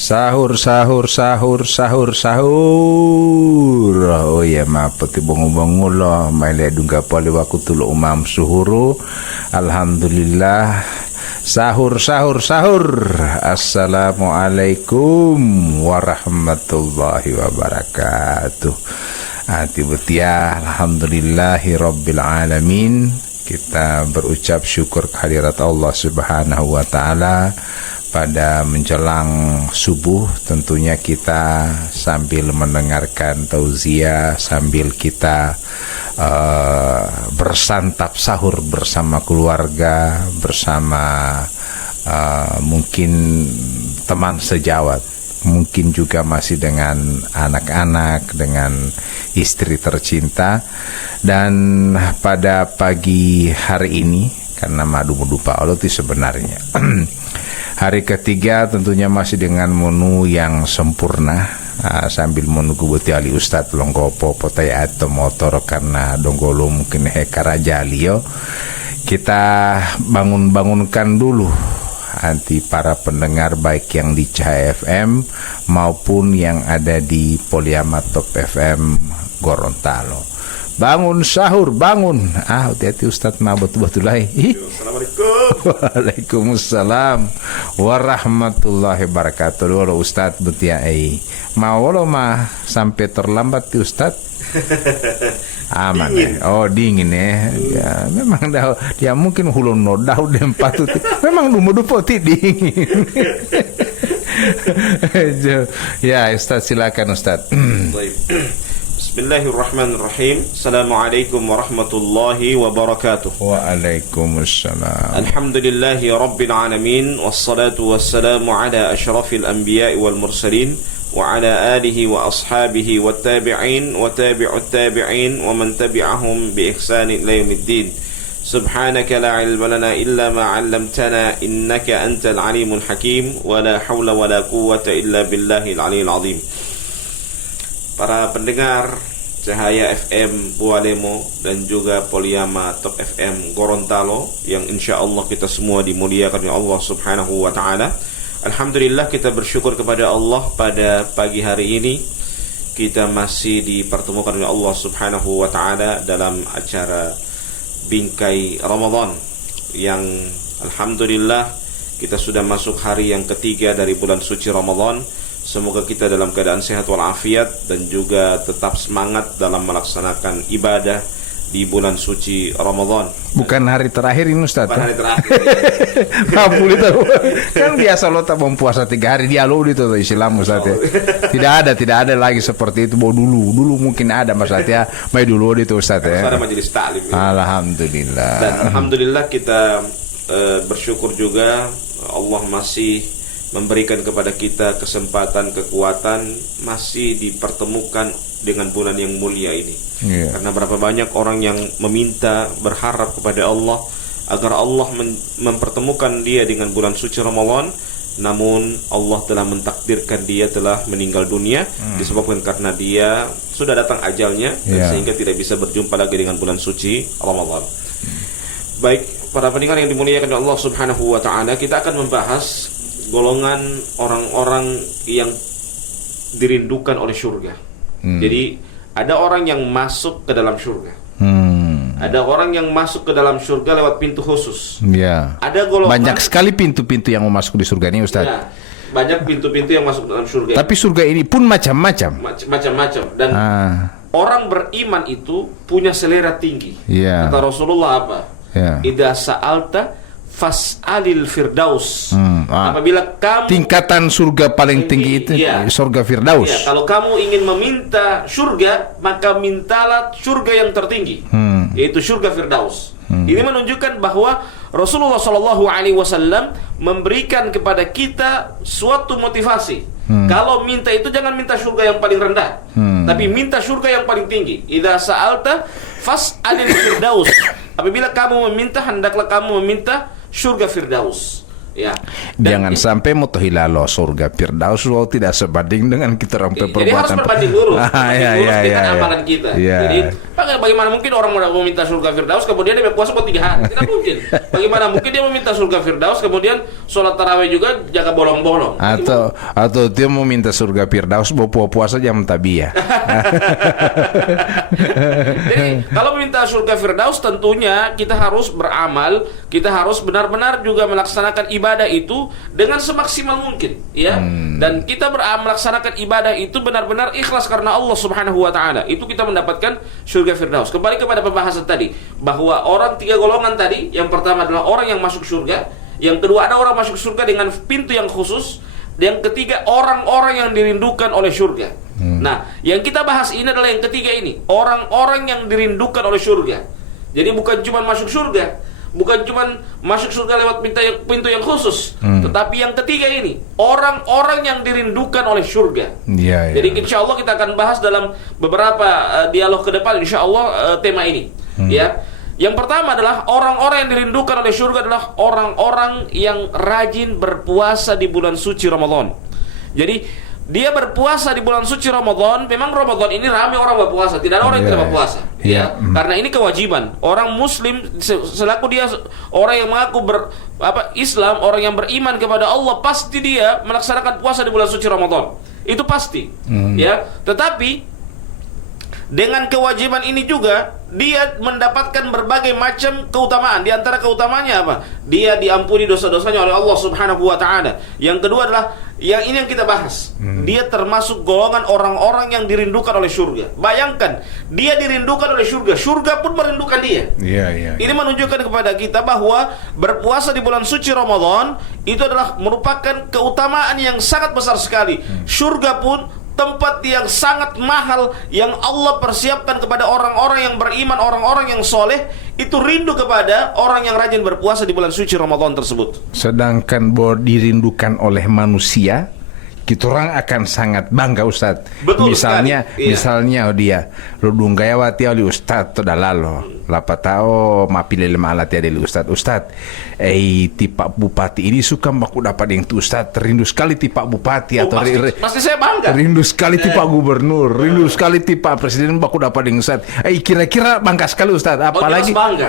Sahur, sahur, sahur, sahur, sahur. Oh ya, pati bangun-bangun loh. Maile dungga pali wakutul umam suhuru. Alhamdulillah. Sahur, sahur, sahur. Assalamualaikum warahmatullahi wabarakatuh. Hati betia, alhamdulillahi rabbil alamin. Kita berucap syukur kehadirat Allah Subhanahu wa taala. Pada menjelang subuh tentunya kita sambil mendengarkan tauziah, sambil kita bersantap sahur bersama keluarga, bersama mungkin teman sejawat, mungkin juga masih dengan anak-anak, dengan istri tercinta. Dan pada pagi hari ini, karena madu-madu Pak Allah itu sebenarnya hari ketiga tentunya masih dengan menu yang sempurna, sambil menunggu Buti Ali Ustadz Longgopo potai atau motor karena donggolo mungkin hekarajaliyo. Kita bangunkan dulu anti para pendengar baik yang di Cahaya FM maupun yang ada di Poliama Top FM Gorontalo. Bangun sahur, bangun. Hati-hati Ustadz mah betul-betul lah. Assalamualaikum. Waalaikumsalam warahmatullahi wabarakatuh. Walau Ustadz betia mau lo mah sampai terlambat ti Ustadz. Aman dingin. Oh dingin ya. Memang dah dia mungkin hulun no dah dem patut. Memang dumo-dumo ti dingin. Ya Ustadz silakan Ustadz. Baik. Bismillahirrahmanirrahim. Assalamualaikum warahmatullahi wabarakatuh. Waalaikumsalam. Alhamdulillahi rabbil alamin. Wassalatu wassalamu ala ashrafil anbiya'i wal mursalin wa ala alihi wa ashabihi wa tabi'in wa tabi'ut tabi'in wa man tabi'ahum bi ihsanin ila yaumiddin. Subhanaka la ilma lana illa ma 'allamtana innaka antal alimul hakim wa la hawla wa la quwwata illa billahil aliyil azim. Para pendengar Cahaya FM Bualemo dan juga Poliama Top FM Gorontalo yang insya Allah kita semua dimuliakan oleh Allah Subhanahu wa taala. Alhamdulillah kita bersyukur kepada Allah pada pagi hari ini kita masih dipertemukan oleh Allah Subhanahu wa taala dalam acara Bingkai Ramadan yang alhamdulillah kita sudah masuk hari yang ketiga dari bulan suci Ramadan. Semoga kita dalam keadaan sehat walafiat dan juga tetap semangat dalam melaksanakan ibadah di bulan suci Ramadan. Bukan hari terakhir ini Ustaz. Bukan hari terakhir. Kan biasa lo tak mau puasa 3 hari dia lo itu Islam Ustaz ya. Tidak ada lagi seperti itu. Dulu mungkin ada Mas Ustaz ya. Mai dulu itu Ustaz ya. Ada majelis taklim. Alhamdulillah. Dan alhamdulillah kita bersyukur juga Allah masih memberikan kepada kita kesempatan, kekuatan masih dipertemukan dengan bulan yang mulia ini. Karena berapa banyak orang yang meminta, berharap kepada Allah agar Allah mempertemukan dia dengan bulan suci Ramadan, namun Allah telah mentakdirkan dia telah meninggal dunia disebabkan karena dia sudah datang ajalnya dan sehingga tidak bisa berjumpa lagi dengan bulan suci Ramadan. Baik, para pendengar yang dimuliakan Allah Subhanahu wa taala, kita akan membahas golongan orang-orang yang dirindukan oleh surga. Jadi ada orang yang masuk ke dalam surga. Ada orang yang masuk ke dalam surga lewat pintu khusus. Ada golongan banyak sekali pintu-pintu yang mau masuk di surga ini Ustaz. Banyak pintu-pintu yang masuk ke dalam surga. Tapi surga ini pun macam-macam. Macam-macam dan orang beriman itu punya selera tinggi. Kata Rasulullah apa? Idza sa'alta fas'alil firdaus. Apabila kamu tingkatan surga paling tinggi itu surga firdaus. Kalau kamu ingin meminta surga, maka mintalah surga yang tertinggi, yaitu surga firdaus. Ini menunjukkan bahwa Rasulullah Shallallahu Alaihi Wasallam memberikan kepada kita suatu motivasi. Kalau minta itu jangan minta surga yang paling rendah, tapi minta surga yang paling tinggi. Idza sa'alta fas'alil firdaus. Apabila kamu meminta, hendaklah kamu meminta surga firdaus. Jangan sampai mutohilalo surga firdaus tidak sebanding dengan kita orang perbuatan. Jadi harus berbanding lurus. Dengan amalan kita. Jadi Bagaimana mungkin orang meminta surga Firdaus kemudian dia berpuasa buat 3 hari? Tidak mungkin. Bagaimana mungkin dia meminta surga Firdaus kemudian sholat tarawih juga jaga bolong-bolong? Atau dia mau minta surga Firdaus bawa puasa jam tabiyah. Jadi kalau meminta surga Firdaus tentunya kita harus beramal, kita harus benar-benar juga melaksanakan ibadah itu dengan semaksimal mungkin, ya. Dan kita melaksanakan ibadah itu benar-benar ikhlas karena Allah Subhanahu wa taala. Itu kita mendapatkan surga Firdaus. Kembali kepada pembahasan tadi bahwa orang 3 golongan tadi, yang pertama adalah orang yang masuk surga, yang kedua ada orang masuk surga dengan pintu yang khusus, yang ketiga orang-orang yang dirindukan oleh surga. Nah, yang kita bahas ini adalah yang ketiga ini, orang-orang yang dirindukan oleh surga. Jadi bukan cuma masuk surga, bukan cuma masuk surga lewat pintu yang khusus, tetapi yang ketiga ini orang-orang yang dirindukan oleh surga. Jadi insya Allah kita akan bahas dalam beberapa dialog ke depan insya Allah tema ini. Ya, yang pertama adalah orang-orang yang dirindukan oleh surga adalah orang-orang yang rajin berpuasa di bulan suci Ramadan. Jadi dia berpuasa di bulan suci Ramadan. Memang Ramadan ini ramai orang berpuasa, tidak ada orang yang tidak berpuasa. Ya, karena ini kewajiban orang Muslim selaku dia orang yang mengaku Islam, orang yang beriman kepada Allah, pasti dia melaksanakan puasa di bulan suci Ramadan. Itu pasti. Ya, tetapi dengan kewajiban ini juga dia mendapatkan berbagai macam keutamaan. Di antara keutamaannya apa? Dia diampuni dosa-dosanya oleh Allah Subhanahu wa taala. Yang kedua adalah yang ini yang kita bahas. Dia termasuk golongan orang-orang yang dirindukan oleh surga. Bayangkan, dia dirindukan oleh surga, surga pun merindukan dia. Ini menunjukkan kepada kita bahwa berpuasa di bulan suci Ramadan itu adalah merupakan keutamaan yang sangat besar sekali. Surga pun tempat yang sangat mahal yang Allah persiapkan kepada orang-orang yang beriman, orang-orang yang soleh, itu rindu kepada orang yang rajin berpuasa di bulan suci Ramadan tersebut. Sedangkan bahwa dirindukan oleh manusia, kita orang akan sangat bangga Ustaz. Betul misalnya dia ludung gayawati oleh Ustaz to dalalo lapatao mapilele malati ada Ustaz. Tipak bupati ini suka aku dapat yang tu Ustaz, rindu sekali tipak bupati atau pasti saya bangga. Rindu sekali tipak gubernur, rindu sekali tipak presiden aku dapat yang Ustaz. Kira-kira bangga sekali Ustaz,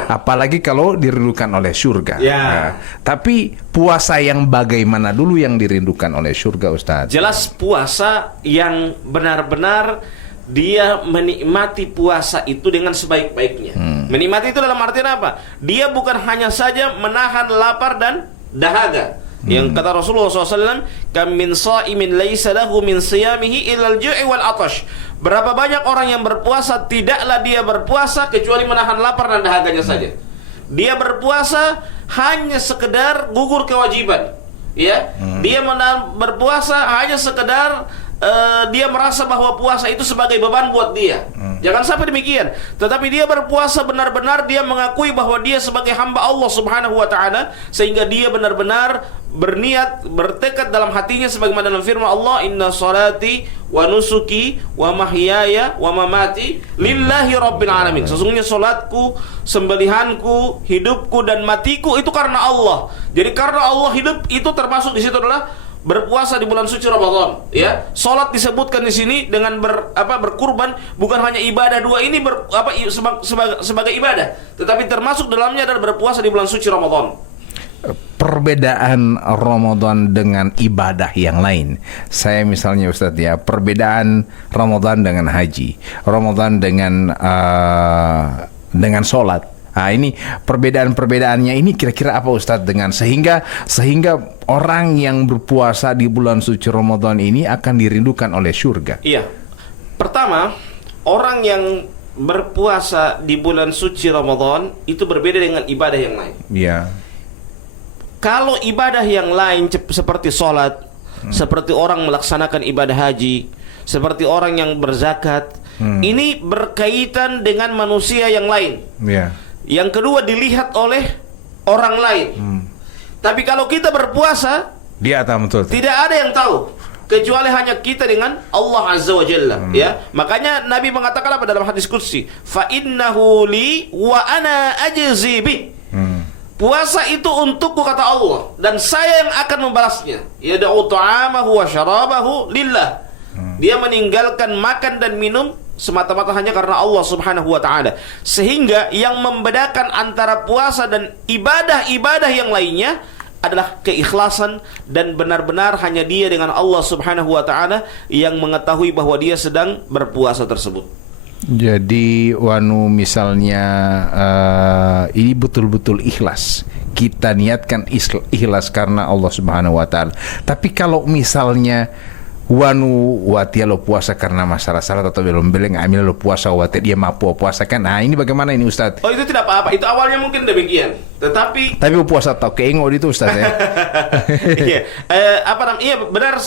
apalagi kalau dirindukan oleh surga. Nah, tapi puasa yang bagaimana dulu yang dirindukan oleh surga Ustaz? Jelas puasa yang benar-benar dia menikmati puasa itu dengan sebaik-baiknya. Menikmati itu dalam artian apa? Dia bukan hanya saja menahan lapar dan dahaga. Yang kata Rasulullah SAW, kam min sha'imin laisa lahu min siyamihi illal ju'i wal atash. Berapa banyak orang yang berpuasa, tidaklah dia berpuasa kecuali menahan lapar dan dahaganya saja. Dia berpuasa hanya sekedar gugur kewajiban. Ya, dia berpuasa hanya sekedar dia merasa bahwa puasa itu sebagai beban buat dia. Jangan sampai demikian. Tetapi dia berpuasa benar-benar dia mengakui bahwa dia sebagai hamba Allah Subhanahu wa taala, sehingga dia benar-benar berniat, bertekad dalam hatinya sebagaimana dalam firman Allah, inna salati wa nusuki wa mahyaya wa mamati lillahi rabbil alamin. Sesungguhnya salatku, sembelihanku, hidupku dan matiku itu karena Allah. Jadi karena Allah hidup itu termasuk di situ adalah berpuasa di bulan suci Ramadan, ya. Salat disebutkan di sini dengan berkurban, bukan hanya ibadah dua ini sebagai ibadah, tetapi termasuk dalamnya adalah berpuasa di bulan suci Ramadan. Perbedaan Ramadan dengan ibadah yang lain. Saya misalnya Ustadz ya, perbedaan Ramadan dengan haji, Ramadan dengan sholat. Nah, ini perbedaan-perbedaannya ini kira-kira apa Ustadz dengan sehingga orang yang berpuasa di bulan suci Ramadan ini akan dirindukan oleh surga. Iya. Pertama, orang yang berpuasa di bulan suci Ramadan itu berbeda dengan ibadah yang lain. Iya. Kalau ibadah yang lain seperti sholat, seperti orang melaksanakan ibadah haji, seperti orang yang berzakat, ini berkaitan dengan manusia yang lain. Iya. Yang kedua dilihat oleh orang lain. Tapi kalau kita berpuasa, dia tahu betul. Tidak ada yang tahu kecuali hanya kita dengan Allah Azza wa Jalla. Ya, makanya Nabi mengatakan apa dalam hadis qudsi? Fa innahu li wa ana ajzi bi. Puasa itu untukku kata Allah, dan saya yang akan membalasnya. Yad'u ta'amahu wa syarabahu lillah. Dia meninggalkan makan dan minum semata-mata hanya karena Allah Subhanahu wa taala. Sehingga yang membedakan antara puasa dan ibadah-ibadah yang lainnya adalah keikhlasan, dan benar-benar hanya dia dengan Allah Subhanahu wa taala yang mengetahui bahwa dia sedang berpuasa tersebut. Jadi misalnya ini betul-betul ikhlas. Kita niatkan ikhlas karena Allah Subhanahu wa taala. Tapi kalau misalnya watia lo puasa karena masalah salat atau belum beleng ambil lo puasa watia dia mampu puasa kan. Nah, ini bagaimana ini Ustaz? Oh, itu tidak apa-apa. Itu awalnya mungkin demikian. Tapi puasa atau keingot itu Ustaz ya. Iya. Iya benar.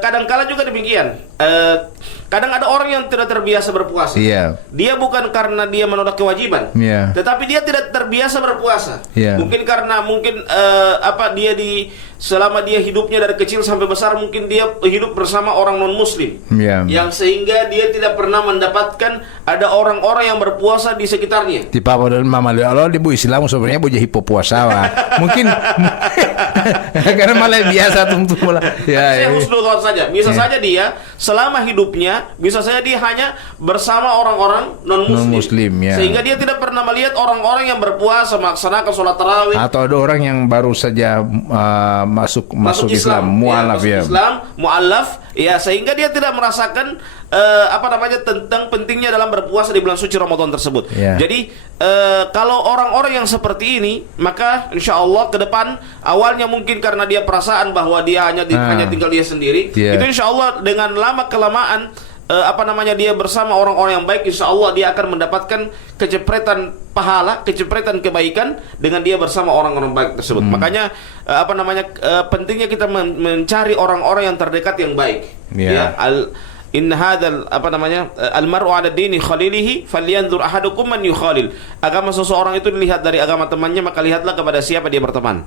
Kadang-kala juga demikian. Kadang ada orang yang tidak terbiasa berpuasa. Iya. Dia bukan karena dia menolak kewajiban, tetapi dia tidak terbiasa berpuasa. Mungkin karena dia selama dia hidupnya dari kecil sampai besar mungkin dia hidup bersama orang non muslim, yang sehingga dia tidak pernah mendapatkan ada orang-orang yang berpuasa di sekitarnya. Di papa dan mama lo di bu Islam sebenarnya bu jadi puasa mungkin karena malah biasa tumbuh lah. Saya husnuzon saja. Bisa saja dia selama hidupnya bisa saja dia hanya bersama orang-orang non-muslim, sehingga dia tidak pernah melihat orang-orang yang berpuasa melaksanakan sholat tarawih, atau ada orang yang baru saja masuk Islam, mu'allaf, sehingga dia tidak merasakan tentang pentingnya dalam berpuasa di bulan suci Ramadan tersebut. Jadi kalau orang-orang yang seperti ini, maka insya Allah ke depan awalnya mungkin karena dia perasaan bahwa dia hanya tinggal dia sendiri, itu insya Allah dengan lama kelamaan dia bersama orang-orang yang baik, insya Allah dia akan mendapatkan kecepretan pahala, kecepretan kebaikan dengan dia bersama orang-orang baik tersebut. Makanya pentingnya kita mencari orang-orang yang terdekat yang baik. Inna hadzal almar'u 'ala dini khalilihi falyanzur ahadukum man yukhalil. Agama seseorang itu dilihat dari agama temannya, maka lihatlah kepada siapa dia berteman.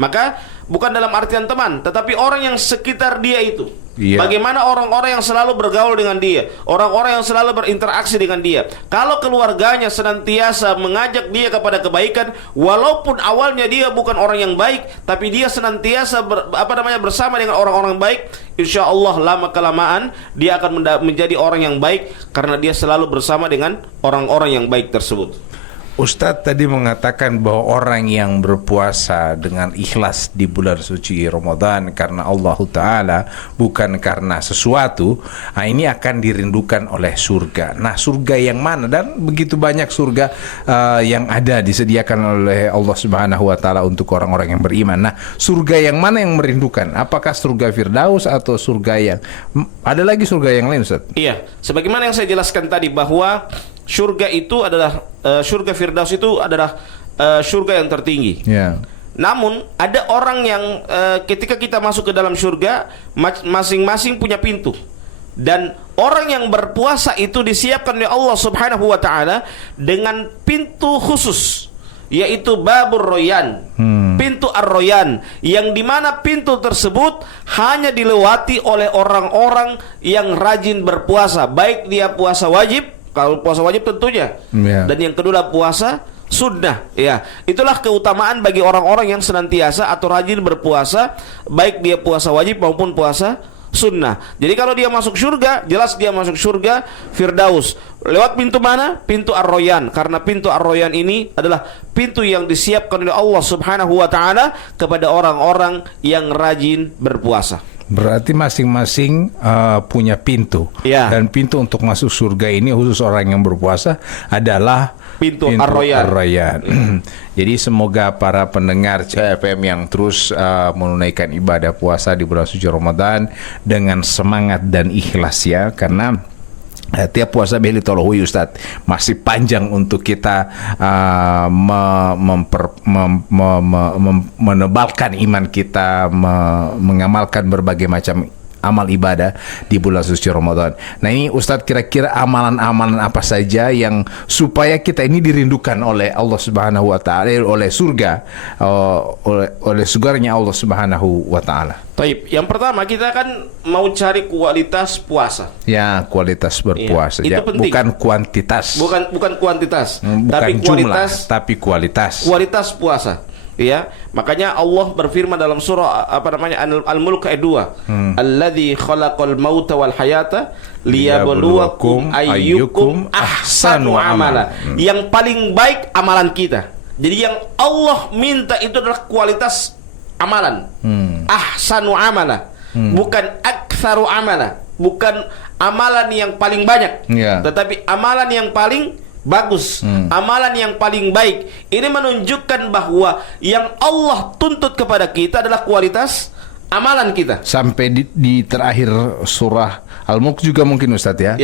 Maka bukan dalam artian teman, tetapi orang yang sekitar dia itu. Bagaimana orang-orang yang selalu bergaul dengan dia, orang-orang yang selalu berinteraksi dengan dia. Kalau keluarganya senantiasa mengajak dia kepada kebaikan, walaupun awalnya dia bukan orang yang baik, tapi dia senantiasa bersama dengan orang-orang baik, insya Allah lama kelamaan dia akan menjadi orang yang baik karena dia selalu bersama dengan orang-orang yang baik tersebut. Ustadz tadi mengatakan bahwa orang yang berpuasa dengan ikhlas di bulan suci Ramadan karena Allah Ta'ala, bukan karena sesuatu, ini akan dirindukan oleh surga. Nah, surga yang mana? Dan begitu banyak surga yang ada disediakan oleh Allah Subhanahu wa Ta'ala untuk orang-orang yang beriman. Nah, surga yang mana yang merindukan? Apakah surga Firdaus atau surga yang ada lagi surga yang lain, Ustaz? Iya, sebagaimana yang saya jelaskan tadi bahwa surga itu adalah surga Firdaus itu adalah surga yang tertinggi. Namun ada orang yang ketika kita masuk ke dalam surga, masing-masing punya pintu. Dan orang yang berpuasa itu disiapkan oleh Allah Subhanahu wa Ta'ala dengan pintu khusus, yaitu Babur Royan, pintu Ar-Royan, yang dimana pintu tersebut hanya dilewati oleh orang-orang yang rajin berpuasa, baik dia puasa wajib, kalau puasa wajib tentunya, dan yang kedua puasa sunnah. Itulah keutamaan bagi orang-orang yang senantiasa atau rajin berpuasa, baik dia puasa wajib maupun puasa sunnah. Jadi kalau dia masuk surga, jelas dia masuk surga Firdaus. Lewat pintu mana? Pintu Ar-Royan. Karena pintu Ar-Royan ini adalah pintu yang disiapkan oleh Allah Subhanahu wa Ta'ala kepada orang-orang yang rajin berpuasa. Berarti masing-masing punya pintu. Dan pintu untuk masuk surga ini khusus orang yang berpuasa adalah pintu Ar-Royan. Jadi semoga para pendengar CFM yang terus menunaikan ibadah puasa di bulan suci Ramadan dengan semangat dan ikhlas karena tiap puasa beli tolohui Ustaz masih panjang untuk kita menebalkan iman kita, mengamalkan berbagai macam amal ibadah di bulan suci Ramadan. Nah, ini Ustadz, kira-kira amalan-amalan apa saja yang supaya kita ini dirindukan oleh Allah Subhanahu wa Ta'ala, oleh surga, oleh surganya Allah Subhanahu wa Ta'ala? Taib. Yang pertama, kita kan mau cari kualitas puasa. Kualitas berpuasa. Itu penting. Bukan kuantitas. Bukan kuantitas. Bukan tapi jumlah, kualitas, tapi kualitas. Kualitas puasa. Ya, makanya Allah berfirman dalam surah Al-Mulk ayat 2. Alladzi khalaqal mauta wal hayata liyabluwakum ayyukum ahsanu amala. Yang paling baik amalan kita. Jadi yang Allah minta itu adalah kualitas amalan. Ahsanu amala. Bukan aktsaru amala. Bukan amalan yang paling banyak. Tetapi amalan yang paling bagus, amalan yang paling baik. Ini menunjukkan bahwa yang Allah tuntut kepada kita adalah kualitas amalan kita. Sampai di terakhir surah Al-Mulk juga mungkin Ustaz ya.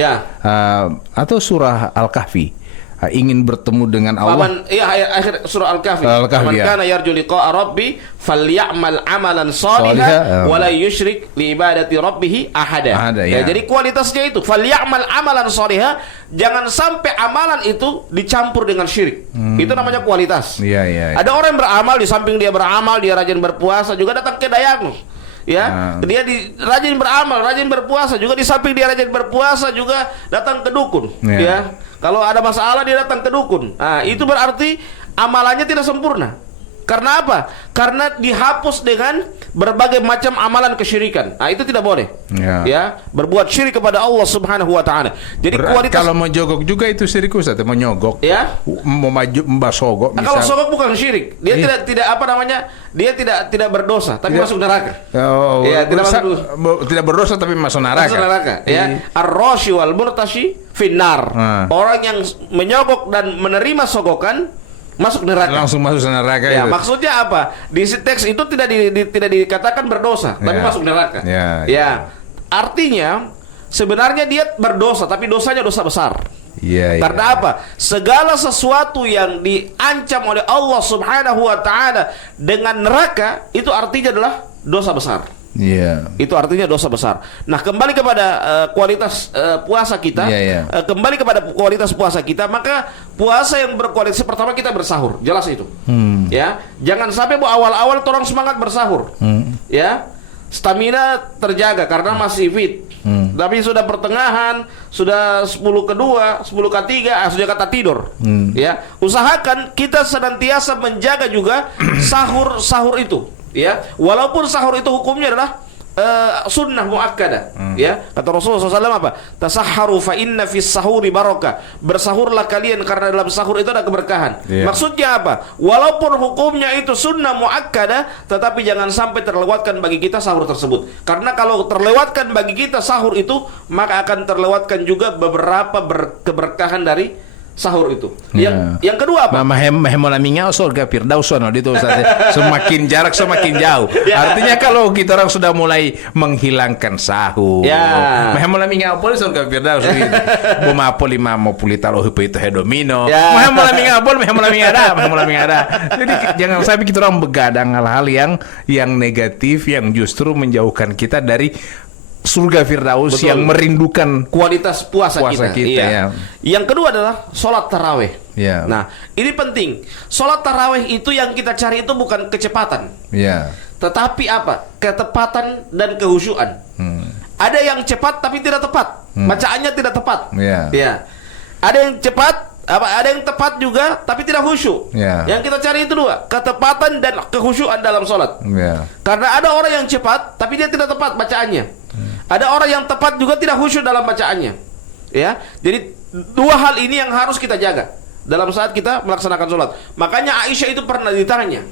Atau surah Al-Kahfi. Ingin bertemu dengan Allah. Akhir surah Al-Kahfi. Man kana yarju liqa'a rabbi falyamal amalan shalihan wa la yusyrik li ibadati rabbih ahada. Jadi kualitasnya itu falyamal amalan shalihan, jangan sampai amalan itu dicampur dengan syirik. Itu namanya kualitas. Ada orang yang beramal, di samping dia beramal, dia rajin berpuasa, juga datang ke dayaknu. Dia rajin beramal, rajin berpuasa, juga di samping dia rajin berpuasa juga datang ke dukun. Kalau ada masalah dia datang ke dukun. Itu berarti amalannya tidak sempurna. Karena apa? Karena dihapus dengan berbagai macam amalan kesyirikan. Itu tidak boleh. Berbuat syirik kepada Allah Subhanahu wa taala. Jadi kualitas, kalau mau jogok juga itu syirik Ustaz, mau nyogok. Mau maju mbasogok misalnya. Kalau sogok bukan syirik. Dia tidak apa namanya? Dia tidak berdosa tapi masuk neraka. Tidak berdosa tapi masuk neraka. Ar-rashi wal murtashi finnar. Orang yang menyogok dan menerima sogokan masuk neraka. Langsung masuk neraka. Maksudnya apa? Di teks itu tidak dikatakan berdosa, tapi masuk neraka. Artinya sebenarnya dia berdosa, tapi dosanya dosa besar. Karena apa? Segala sesuatu yang diancam oleh Allah Subhanahu wa taala dengan neraka, itu artinya adalah dosa besar. Itu artinya dosa besar. Nah, kembali kepada kualitas puasa kita. Kembali kepada kualitas puasa kita, maka puasa yang berkualitas, pertama kita bersahur, jelas itu. Jangan sampai awal-awal orang semangat bersahur. Stamina terjaga karena masih fit. Tapi sudah pertengahan, sudah 10:02, 10:03, sudah kata tidur. Usahakan kita senantiasa menjaga juga sahur itu. Walaupun sahur itu hukumnya adalah sunnah muakkadah. Kata Rasulullah SAW apa? Tasahharu fa inna fis sahuri barakah. Bersahurlah kalian karena dalam sahur itu ada keberkahan. Maksudnya apa? Walaupun hukumnya itu sunnah muakkadah, tetapi jangan sampai terlewatkan bagi kita sahur tersebut. Karena kalau terlewatkan bagi kita sahur itu, maka akan terlewatkan juga beberapa keberkahan dari sahur itu. Yang kedua apa? Mahemolaminga surga Firdaus itu Ustaz. Semakin jarak semakin jauh. Artinya kalau kita orang sudah mulai menghilangkan sahur. Mahemolaminga apa surga Firdaus itu. Buma polima mau pulitalo itu hedomino. Mahemolaminga ada. Jadi jangan sampai kita orang begadang hal-hal yang negatif yang justru menjauhkan kita dari surga Firdaus. Betul. Yang merindukan kualitas puasa kita. Yang kedua adalah sholat taraweh. Nah, ini penting. Sholat taraweh itu yang kita cari itu bukan kecepatan, tetapi apa? Ketepatan dan kehusyuan. Ada yang cepat tapi tidak tepat, bacaannya tidak tepat. Ada yang cepat, ada yang tepat juga tapi tidak khusyuk. Yang kita cari itu dua, ketepatan dan kehusyuan dalam sholat. Karena ada orang yang cepat tapi dia tidak tepat bacaannya. Ada orang yang tepat juga tidak khusyuk dalam bacaannya. Jadi dua hal ini yang harus kita jaga dalam saat kita melaksanakan sholat. Makanya Aisyah itu pernah ditanya,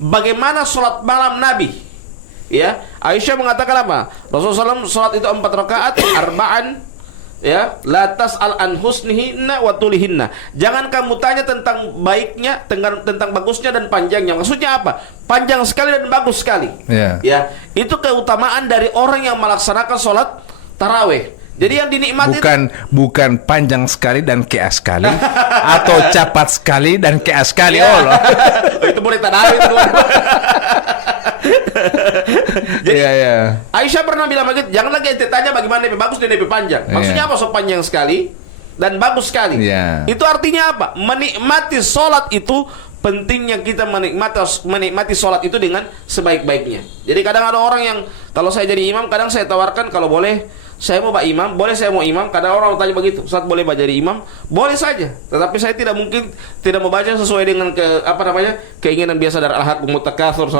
bagaimana sholat malam Nabi? Aisyah mengatakan apa? Rasulullah SAW sholat itu 4 rakaat, arba'an, la tas'al an husnihinna wa tulihinna. Jangan kamu tanya tentang baiknya, tentang bagusnya dan panjangnya. Maksudnya apa? Panjang sekali dan bagus sekali. Itu keutamaan dari orang yang melaksanakan sholat taraweh. Jadi yang dinikmati bukan panjang sekali dan keas sekali atau cepat sekali dan keas sekali. Itu boleh tarawih itu. Jadi Aisyah pernah bilang begitu, jangan lagi ente tanya bagaimana lebih bagus dan lebih panjang. Maksudnya apa? So panjang sekali dan bagus sekali. Itu artinya apa? Menikmati sholat itu, pentingnya kita menikmati sholat itu dengan sebaik-baiknya. Jadi kadang ada orang yang, kalau saya jadi imam, kadang saya tawarkan kalau boleh saya mau Pak Imam, boleh saya mau imam. Kadang orang tanya begitu, Ustaz boleh baca jadi imam? Boleh saja. Tetapi saya tidak mungkin tidak membaca sesuai dengan keinginan biasa dari al-haqqum mutakatsir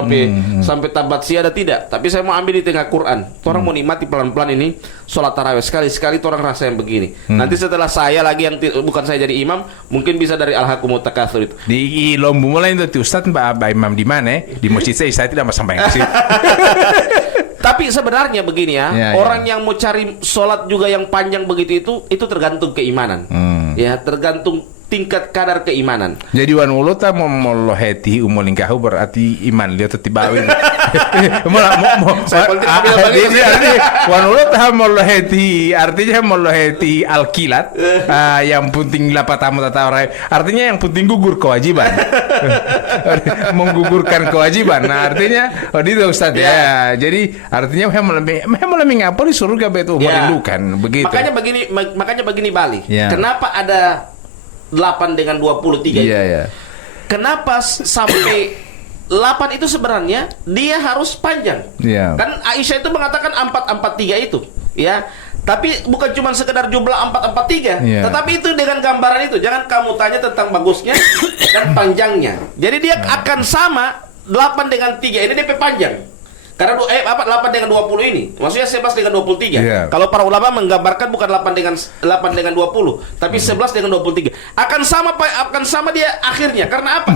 sampai tabat siada, tidak. Tapi saya mau ambil di tengah Quran. Orang mau nikmati pelan-pelan ini sholat tarawih, sekali-sekali orang rasa yang begini. Nanti setelah saya lagi yang bukan saya jadi imam, mungkin bisa dari al-haqqum mutakatsir itu. Di lombu mulai itu Ustaz Pak Imam di mana? Di masjid saya tidak mau sampai ke situ. Tapi sebenarnya begini Ya, orang yang mau cari sholat juga yang panjang begitu itu tergantung keimanan. Ya, tergantung tingkat kadar keimanan. Jadi wan ulo ta mo heti umol lingkahu berarti iman dia tetap bawin. Wan ulo ta mo heti artinya mo heti alkilat yang penting lapatamu tata orang. Artinya yang penting gugur kewajiban. Menggugurkan kewajiban. Nah, artinya itu Ustaz ya. Jadi artinya lebih ngapa di surga betul merindukan begitu. Makanya begini Bali. Ya. Kenapa ada 8 dengan 23 itu? Iya. Kenapa sampai 8 itu sebenarnya dia harus panjang? Iya. Kan Aisyah itu mengatakan 443 itu, ya. Tapi bukan cuma sekedar jumlah 443, Iya. tetapi itu dengan gambaran itu. Jangan kamu tanya tentang bagusnya dan panjangnya. Jadi dia akan sama 8 dengan 3 ini DP panjang. Karena 8 dengan 20 ini, maksudnya 11 dengan 23. Yeah. Kalau para ulama menggambarkan bukan 8 dengan 20, tapi 11 dengan 23. Akan sama dia akhirnya. Karena apa?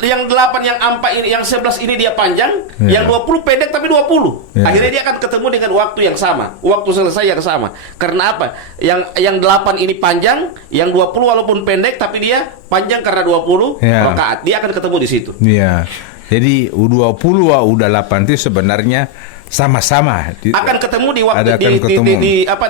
Yang 8 yang ampa ini, yang 11 ini dia panjang, yang 20 pendek tapi 20. Akhirnya dia akan ketemu dengan waktu yang sama, waktu selesai yang sama. Karena apa? Yang 8 ini panjang, yang 20 walaupun pendek tapi dia panjang karena 20 rakaat. Dia akan ketemu di situ. Iya. Jadi U20 U8 itu sebenarnya sama-sama akan ketemu di waktu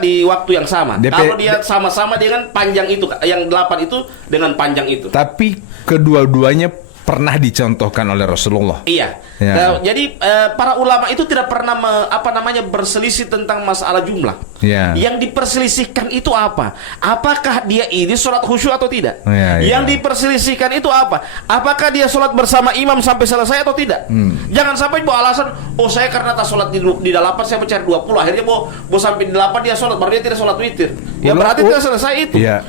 di waktu yang sama. Kalau dia sama-sama dengan panjang itu, yang 8 itu dengan panjang itu. Tapi kedua-duanya pernah dicontohkan oleh Rasulullah. Iya. Ya. Jadi para ulama itu tidak pernah berselisih tentang masalah jumlah. Ya. Yang diperselisihkan itu apa? Apakah dia ini sholat khusyuk atau tidak? Ya. Yang diperselisihkan itu apa? Apakah dia sholat bersama imam sampai selesai atau tidak? Jangan sampai bawa alasan, saya karena tak sholat di 8 saya mencari 20, akhirnya mau sampai di 8 dia sholat, baru dia tidak sholat witir. Ya berarti tidak selesai itu. Ya.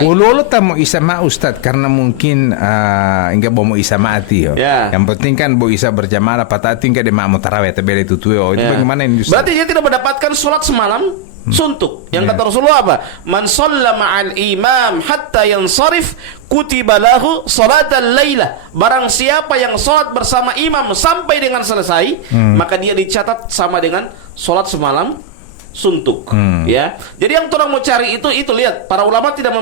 Ulu tamu isama Ustad karena mungkin enggak mau isamaati yo. Ya. Yang penting kan bo isa berjamaah apa tinggal di makmum tarawih tabel itu tuh. Itu bagaimana ini Ustaz? Berarti dia tidak mendapatkan sholat semalam suntuk. Yang kata Rasulullah apa? Man shalla ma'al imam hatta yansarif kutiba lahu salatan lailah. Barang siapa yang sholat bersama imam sampai dengan selesai, maka dia dicatat sama dengan sholat semalam suntuk. Ya. Jadi yang orang mau cari itu lihat para ulama tidak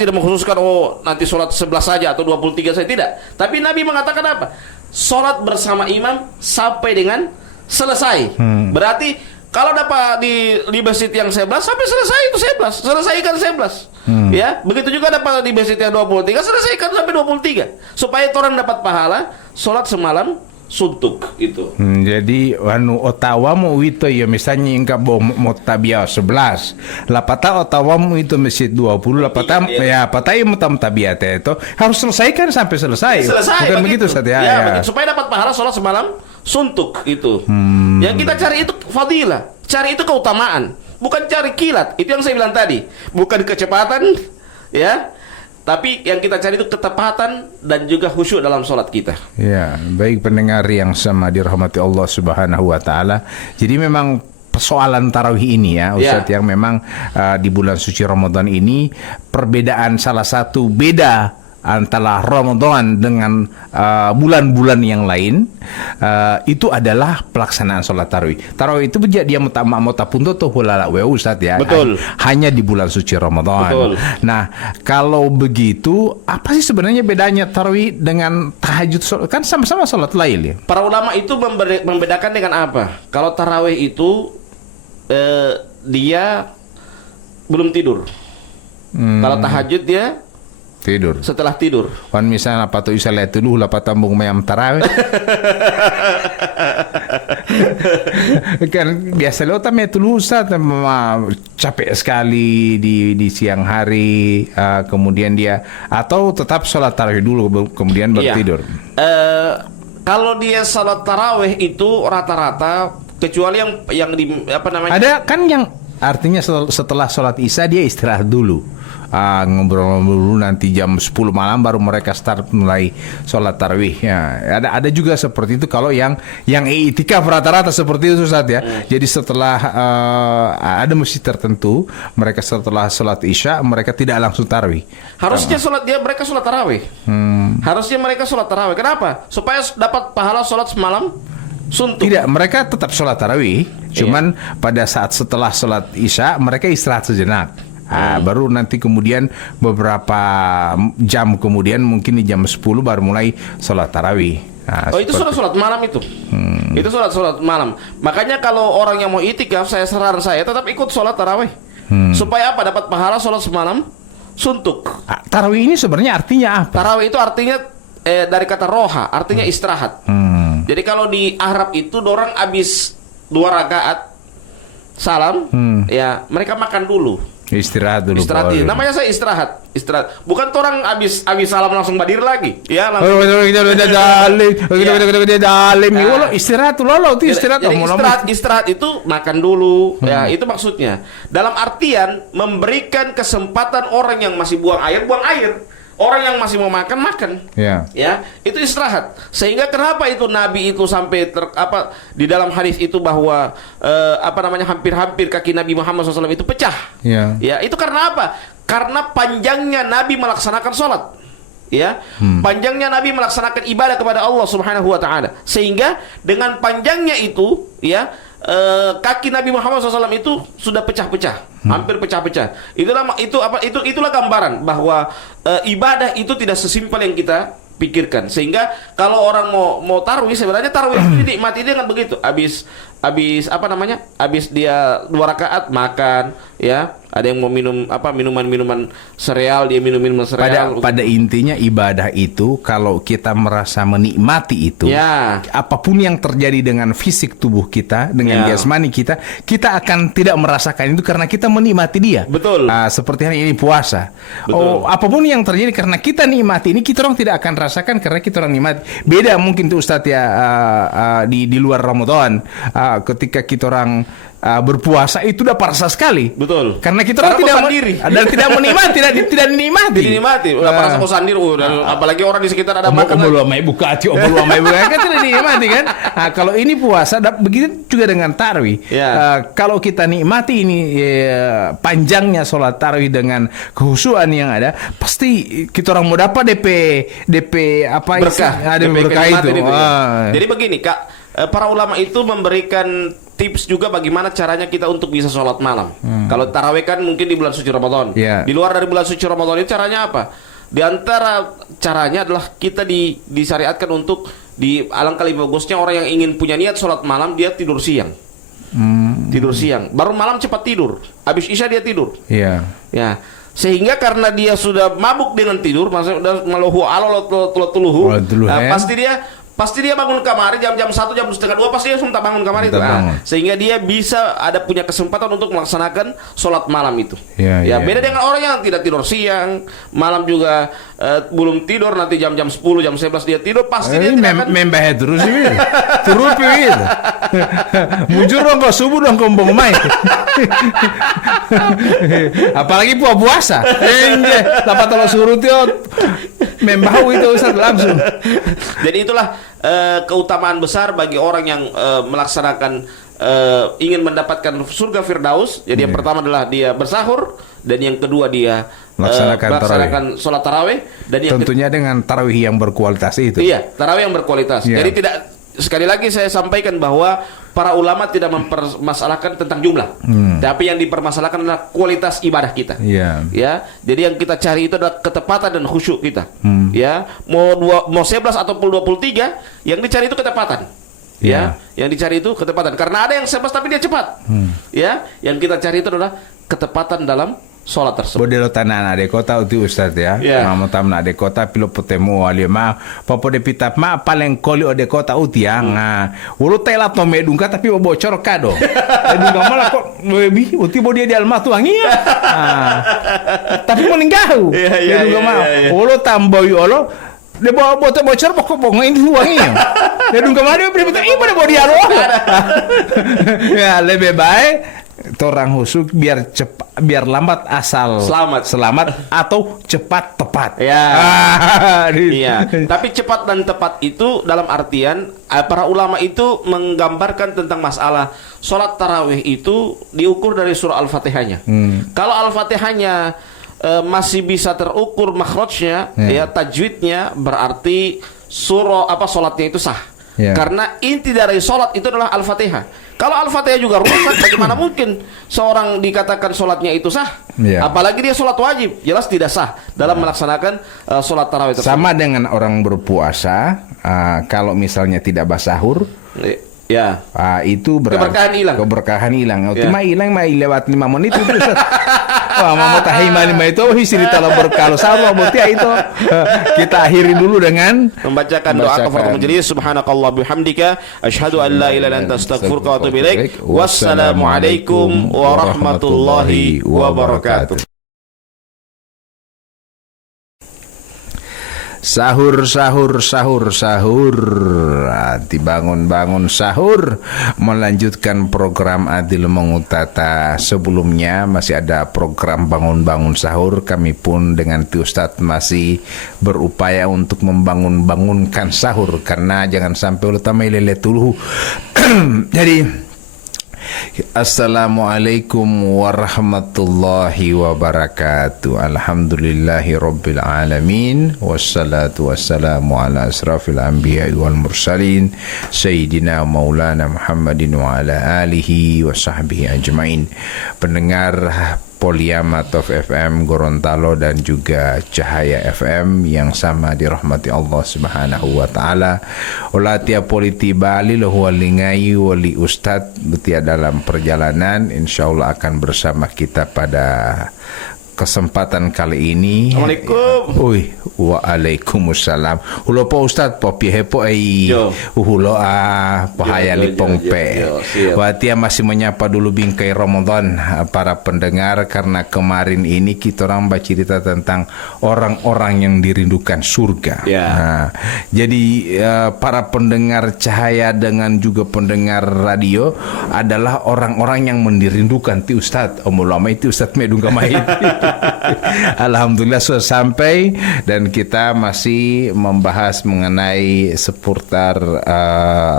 tidak mengkhususkan nanti sholat 11 saja atau 23 saja, tidak. Tapi Nabi mengatakan apa? Sholat bersama imam sampai dengan selesai. Berarti kalau dapat di masjid yang 11 sampai selesai itu 11, selesaikan 11. Ya, begitu juga dapat di masjid yang 23, selesaikan sampai 23 supaya orang dapat pahala sholat semalam suntuk itu. Jadi otawamu itu ya misalnya engkau mau tabiah 11, lapata otawamu itu masjid 20, lapata ya patai mutam tabiat itu harus selesaikan sampai selesai. Bukan begitu Ustaz ya. Begitu, supaya dapat pahala sholat semalam suntuk itu. Yang kita cari itu fadilah, cari itu keutamaan, bukan cari kilat. Itu yang saya bilang tadi, bukan kecepatan, ya. Tapi yang kita cari itu ketepatan dan juga khusyuk dalam sholat kita. Ya, baik pendengar yang sama dirahmati Allah Subhanahu wa taala. Jadi memang persoalan tarawih ini ya Ustaz yang memang di bulan suci Ramadan ini perbedaan salah satu beda antara Ramadan dengan bulan-bulan yang lain itu adalah pelaksanaan sholat tarawih. Tarawih itu dia mutapunto tuh hulala Ustaz ya. Betul. Hanya di bulan suci Ramadan. Betul. Nah, kalau begitu apa sih sebenarnya bedanya tarawih dengan tahajud? Kan sama-sama sholat lail ya. Para ulama itu membedakan dengan apa? Kalau tarawih itu dia belum tidur. Kalau tahajud dia tidur. Setelah tidur. Kan misalnya apa tuh isa lihat dulu lah tambung mayam tarawih. Kan biasa lo tamnya dulu Ustaz capek sekali di siang hari kemudian dia atau tetap sholat tarawih dulu kemudian baru tidur. Kalau dia sholat tarawih itu rata-rata kecuali yang di apa namanya? Ada kan yang artinya setelah sholat isya dia istirahat dulu. Ngobrol-ngobrol dulu, nanti jam 10 malam baru mereka start mulai sholat tarawih. Ya, ada juga seperti itu kalau yang i'tikaf rata-rata seperti itu Ustaz ya. Jadi setelah ada masjid tertentu mereka setelah sholat isya mereka tidak langsung tarawih. Harusnya mereka sholat tarawih. Harusnya mereka sholat tarawih. Kenapa? Supaya dapat pahala sholat semalam suntuk. Tidak, mereka tetap sholat tarawih. Cuman pada saat setelah sholat isya mereka istirahat sejenak. Baru nanti kemudian beberapa jam kemudian mungkin di jam 10 baru mulai sholat tarawih. Itu sholat malam itu. Itu sholat malam. Makanya kalau orang yang mau itikaf, saran saya tetap ikut sholat tarawih. Supaya apa? Dapat pahala sholat semalam suntuk. Tarawih ini sebenarnya artinya apa? Tarawih itu artinya dari kata roha, artinya istirahat. Jadi kalau di Arab itu orang habis 2 rakaat salam, ya mereka makan dulu. Istirahat dulu. Istirahat. Namanya saya istirahat. Bukan orang habis salam langsung berdiri lagi. Ya, langsung. Istirahat dulu itu istirahat. Jadi istirahat itu makan dulu. Ya, itu maksudnya. Dalam artian memberikan kesempatan orang yang masih buang air. Orang yang masih mau makan. Ya, itu istirahat. Sehingga kenapa itu Nabi itu sampai di dalam hadis itu bahwa hampir-hampir kaki Nabi Muhammad SAW itu pecah. Ya, itu karena apa? Karena panjangnya Nabi melaksanakan sholat. Ya, panjangnya Nabi melaksanakan ibadah kepada Allah Subhanahu Wa Taala. Sehingga dengan panjangnya itu, ya. Kaki Nabi Muhammad SAW itu sudah pecah-pecah, hampir pecah-pecah. Itulah gambaran bahwa ibadah itu tidak sesimpel yang kita pikirkan. Sehingga kalau orang mau tarawih, sebenarnya tarawih itu dinikmati dengan begitu. Habis dia 2 rakaat makan, ya. Ada yang mau minum minuman sereal, dia minum sereal. Pada intinya ibadah itu kalau kita merasa menikmati itu, apapun yang terjadi dengan fisik tubuh kita, dengan jasmani kita akan tidak merasakan itu karena kita menikmati dia. Betul. Seperti hari ini puasa. Betul. Apapun yang terjadi karena kita nikmati ini, kita orang tidak akan rasakan karena kita orang nikmati. Beda mungkin tuh Ustadz ya di luar Ramadan, ketika kita orang berpuasa itu udah parasa sekali. Betul. Karena kita orang tidak menikmati, tidak dinikmati. Udah parasa kau sendiri, apalagi orang di sekitar ada makan. Kan tidak dinikmati kan? Kalau ini puasa, begitu juga dengan tarawih. Kalau kita nikmati ini panjangnya sholat tarawih dengan kehusuan yang ada, pasti kita orang mau dapat DP apa berkah itu. Jadi begini Kak, para ulama itu memberikan tips juga bagaimana caranya kita untuk bisa sholat malam. Kalau tarawih kan mungkin di bulan suci Ramadan. Di luar dari bulan suci Ramadan itu caranya apa? Di antara caranya adalah kita disyariatkan untuk alangkah lebih bagusnya orang yang ingin punya niat sholat malam, dia tidur siang. Tidur siang. Baru malam cepat tidur. Habis isya dia tidur. Ya. Sehingga karena dia sudah mabuk dengan tidur, maksudnya udah maluhu alolotuluhu, pasti dia bangun kamar jam 1, jam 1:30, pasti dia langsung bangun kamar itu. Sehingga dia bisa punya kesempatan untuk melaksanakan sholat malam itu. Beda dengan orang yang tidak tidur siang, malam juga belum tidur, nanti jam 10, jam 11 dia tidur, pasti dia tidak akan membahas terus ini. Terus pilih. Mujur dong kau subuh dong kau main. Apalagi puasa. Dapat kalau suruh tuh membau itu Ustaz langsung. Jadi itulah keutamaan besar bagi orang yang melaksanakan ingin mendapatkan surga Firdaus. Jadi yang pertama adalah dia bersahur, dan yang kedua dia melaksanakan sholat tarawih, dan yang tentunya dengan tarawih yang berkualitas itu. Iya, tarawih yang berkualitas. Jadi sekali lagi saya sampaikan bahwa para ulama tidak mempermasalahkan tentang jumlah, tapi yang dipermasalahkan adalah kualitas ibadah kita. Ya, jadi yang kita cari itu adalah ketepatan dan khusyuk kita. Ya, mau 11 ataupun 23, yang dicari itu ketepatan. Yang dicari itu ketepatan. Karena ada yang 11 tapi dia cepat. Ya, yang kita cari itu adalah ketepatan dalam sholat tersebut. Bodelo tanah de kota uti Ustaz ya. Mamo tamna de kota pilo potemu alima papo de pitap ma paling koli de kota uti ya. Ulu tela to medungka tapi bocor kado. Edungka malah kok lebih uti bo dia di alma tu angia. Tapi meninggal. Edungka mah ulu tamboi olo Dia bawa bocor pokok bongoin itu wangi. Dia dong kemarin dia minta pada bawa dia loh. Ya lebih baik torang husuk biar cepat, biar lambat asal selamat atau cepat tepat. Ya. Iya. Tapi cepat dan tepat itu dalam artian para ulama itu menggambarkan tentang masalah sholat tarawih itu diukur dari surah Al-Fatihahnya. Kalau Al-Fatihahnya masih bisa terukur makhrajnya, ya tajwidnya, berarti sholatnya itu sah. Karena inti dari sholat itu adalah Al-Fatihah. Kalau Al-Fatihah juga rusak, bagaimana mungkin seorang dikatakan sholatnya itu sah? Apalagi dia sholat wajib, jelas tidak sah dalam melaksanakan sholat tarawih tersebut. Sama dengan orang berpuasa, kalau misalnya tidak basahur, itu keberkahan hilang. Cuma hilang lewat 5 menit itu. Wah, mau tahi lima itu istri kalau berkalo sama berarti itu. Kita akhiri dulu dengan membacakan doa kafaratul majelis. Subhanakallah bihamdika asyhadu an la ilaha illa anta astaghfiruka wa atubu ilaik. Wassalamualaikum warahmatullahi wabarakatuh. Sahur. Dibangun sahur. Melanjutkan program Adil Mengutata. Sebelumnya masih ada program bangun sahur. Kami pun dengan Ti Ustadz masih berupaya untuk membangunkan sahur. Karena jangan sampai utamai lele tuluh. Jadi Assalamualaikum warahmatullahi wabarakatuh. Alhamdulillahi rabbil alamin. Wassalatu wassalamu ala asrafil anbiya wal mursalin Sayyidina Maulana Muhammadin wa ala alihi wa sahbihi ajmain. Pendengar Poliamatov FM Gorontalo dan juga Cahaya FM yang sama dirahmati Allah Subhanahu wa taala. Ulah tiap politi bali loh walingai wali ustad betia dalam perjalanan, insyaallah akan bersama kita pada kesempatan kali ini. Assalamualaikum. Waalaikumsalam. Hulo po Ustad po pihepo ay hulo pahayali pongpe. Watia masih menyapa dulu bingkai Ramadan para pendengar, karena kemarin ini kita orang bercerita tentang orang-orang yang dirindukan surga. Nah, jadi para pendengar Cahaya dengan juga pendengar radio adalah orang-orang yang merindukan Ti Ustad. Omulama itu Ustad medung kamai. Alhamdulillah sudah sampai dan kita masih membahas mengenai seputar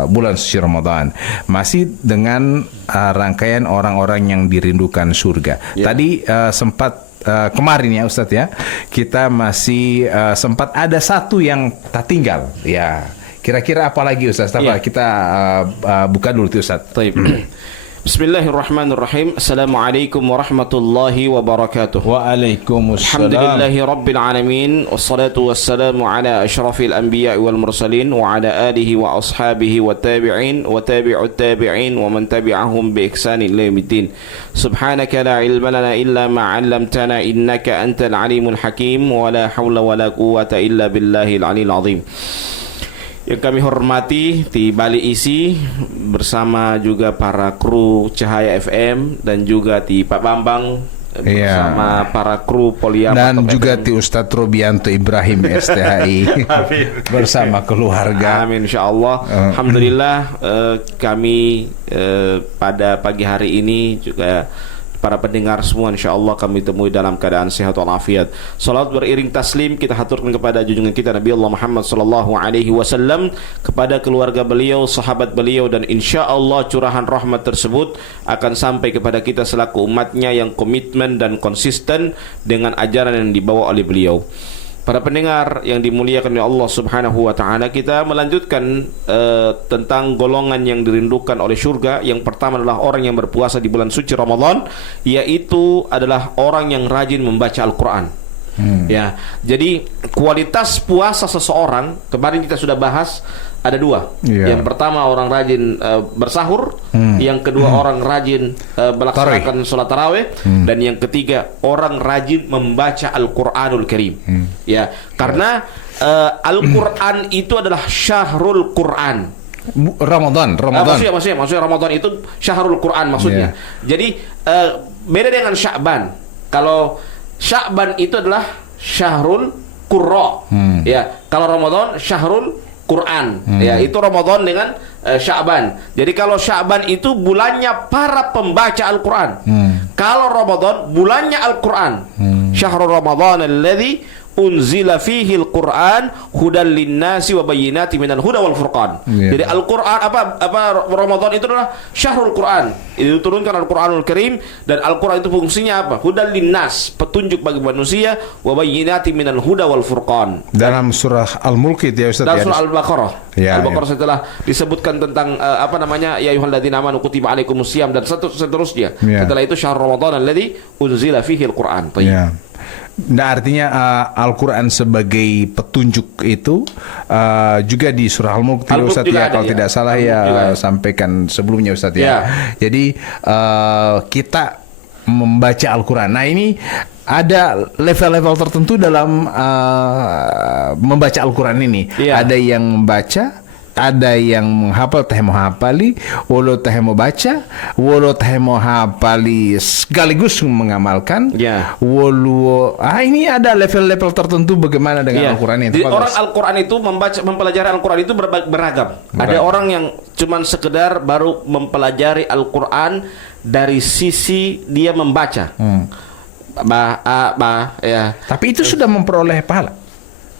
bulan suci Ramadan, masih dengan rangkaian orang-orang yang dirindukan surga. Tadi sempat kemarin ya Ustadz ya, kita masih sempat ada satu yang tak tinggal ya. Kira-kira apa lagi Ustadz? Kita buka dulu tuh Ustadz. Bismillahirrahmanirrahim. Assalamualaikum warahmatullahi wabarakatuh. Waalaikumsalam. Alhamdulillahi rabbil alamin. Wassalatu wassalamu ala asyrafil anbiya wal mursalin wa ala alihi wa ashabihi wa tabi'in wa tabi'ut tabi'in wa man tabi'ahum bi ihsan ila yaumiddin. Subhanaka la ilma lana illa ma 'allamtana innaka antal alimul hakim wa la haula wa la quwwata illa billahil aliyil azim. Yang kami hormati di Bali Isi bersama juga para kru Cahaya FM dan juga di Pak Bambang bersama para kru Poliamatov dan juga FM. di Ustadz Robianto Ibrahim STHI bersama keluarga. Amin insyaallah. Alhamdulillah kami pada pagi hari ini juga para pendengar semua insyaallah kami temui dalam keadaan sehat walafiat. Salat beriring taslim kita haturkan kepada junjungan kita Nabi Allah Muhammad sallallahu alaihi wasallam, kepada keluarga beliau, sahabat beliau, dan insyaallah curahan rahmat tersebut akan sampai kepada kita selaku umatnya yang komitmen dan konsisten dengan ajaran yang dibawa oleh beliau. Para pendengar yang dimuliakan oleh Allah Subhanahu wa taala, kita melanjutkan tentang golongan yang dirindukan oleh surga. Yang pertama adalah orang yang berpuasa di bulan suci Ramadan, yaitu adalah orang yang rajin membaca Al-Qur'an. Ya, jadi kualitas puasa seseorang kemarin kita sudah bahas ada dua. Yang pertama orang rajin bersahur, yang kedua orang rajin melaksanakan sholat tarawih, dan yang ketiga orang rajin membaca Al-Quranul Karim. Ya, karena Al-Quran itu adalah syahrul Quran. Ramadan. Maksudnya Ramadan itu syahrul Quran maksudnya. Jadi beda dengan Sya'ban. Kalau Sya'ban itu adalah syahrul qurra. Ya, kalau Ramadan syahrul Quran. Ya, itu Ramadan dengan Sya'ban. Jadi kalau Sya'ban itu bulannya para pembaca Al-Quran. Kalau Ramadan bulannya Al-Quran. Syahrul Ramadan alladzi unzila fihi al-Quran hudan linnasi wa bayyinatin minal huda wal furqan. Jadi Al-Quran apa Ramadan itu adalah syahrul Quran. Itu turunkan Al-Quranul Karim, dan Al-Quran itu fungsinya apa? Hudan linnas, petunjuk bagi manusia, wa bayyinatin minal huda wal furqan. Dalam surah Al-Mulk itu ya Ustaz. Dalam surah Al-Baqarah. Al-Baqarah setelah disebutkan tentang ya ayyuhalladzina amanu kutiba alaikumusiyam dan seterusnya. Setelah itu syahrul Ramadan alladzi unzila fihi al-Quran. Nah, artinya Al-Quran sebagai petunjuk itu juga di surah Al-Mulk Ustaz ya, kalau tidak salah ya, sampaikan sebelumnya Ustaz ya. Jadi kita membaca Al-Quran. Nah, ini ada level-level tertentu dalam membaca Al-Quran ini. Ada yang membaca, ada yang menghafal, teh mau hafali, walau teh mau baca, walau teh mau hafali sekaligus mengamalkan. Walau ini ada level-level tertentu bagaimana dengan Al-Quran itu. Jadi orang Al-Quran itu mempelajari Al-Quran itu beragam. Ada orang yang cuman sekedar baru mempelajari Al-Quran dari sisi dia membaca. Tapi itu sudah memperoleh pahala.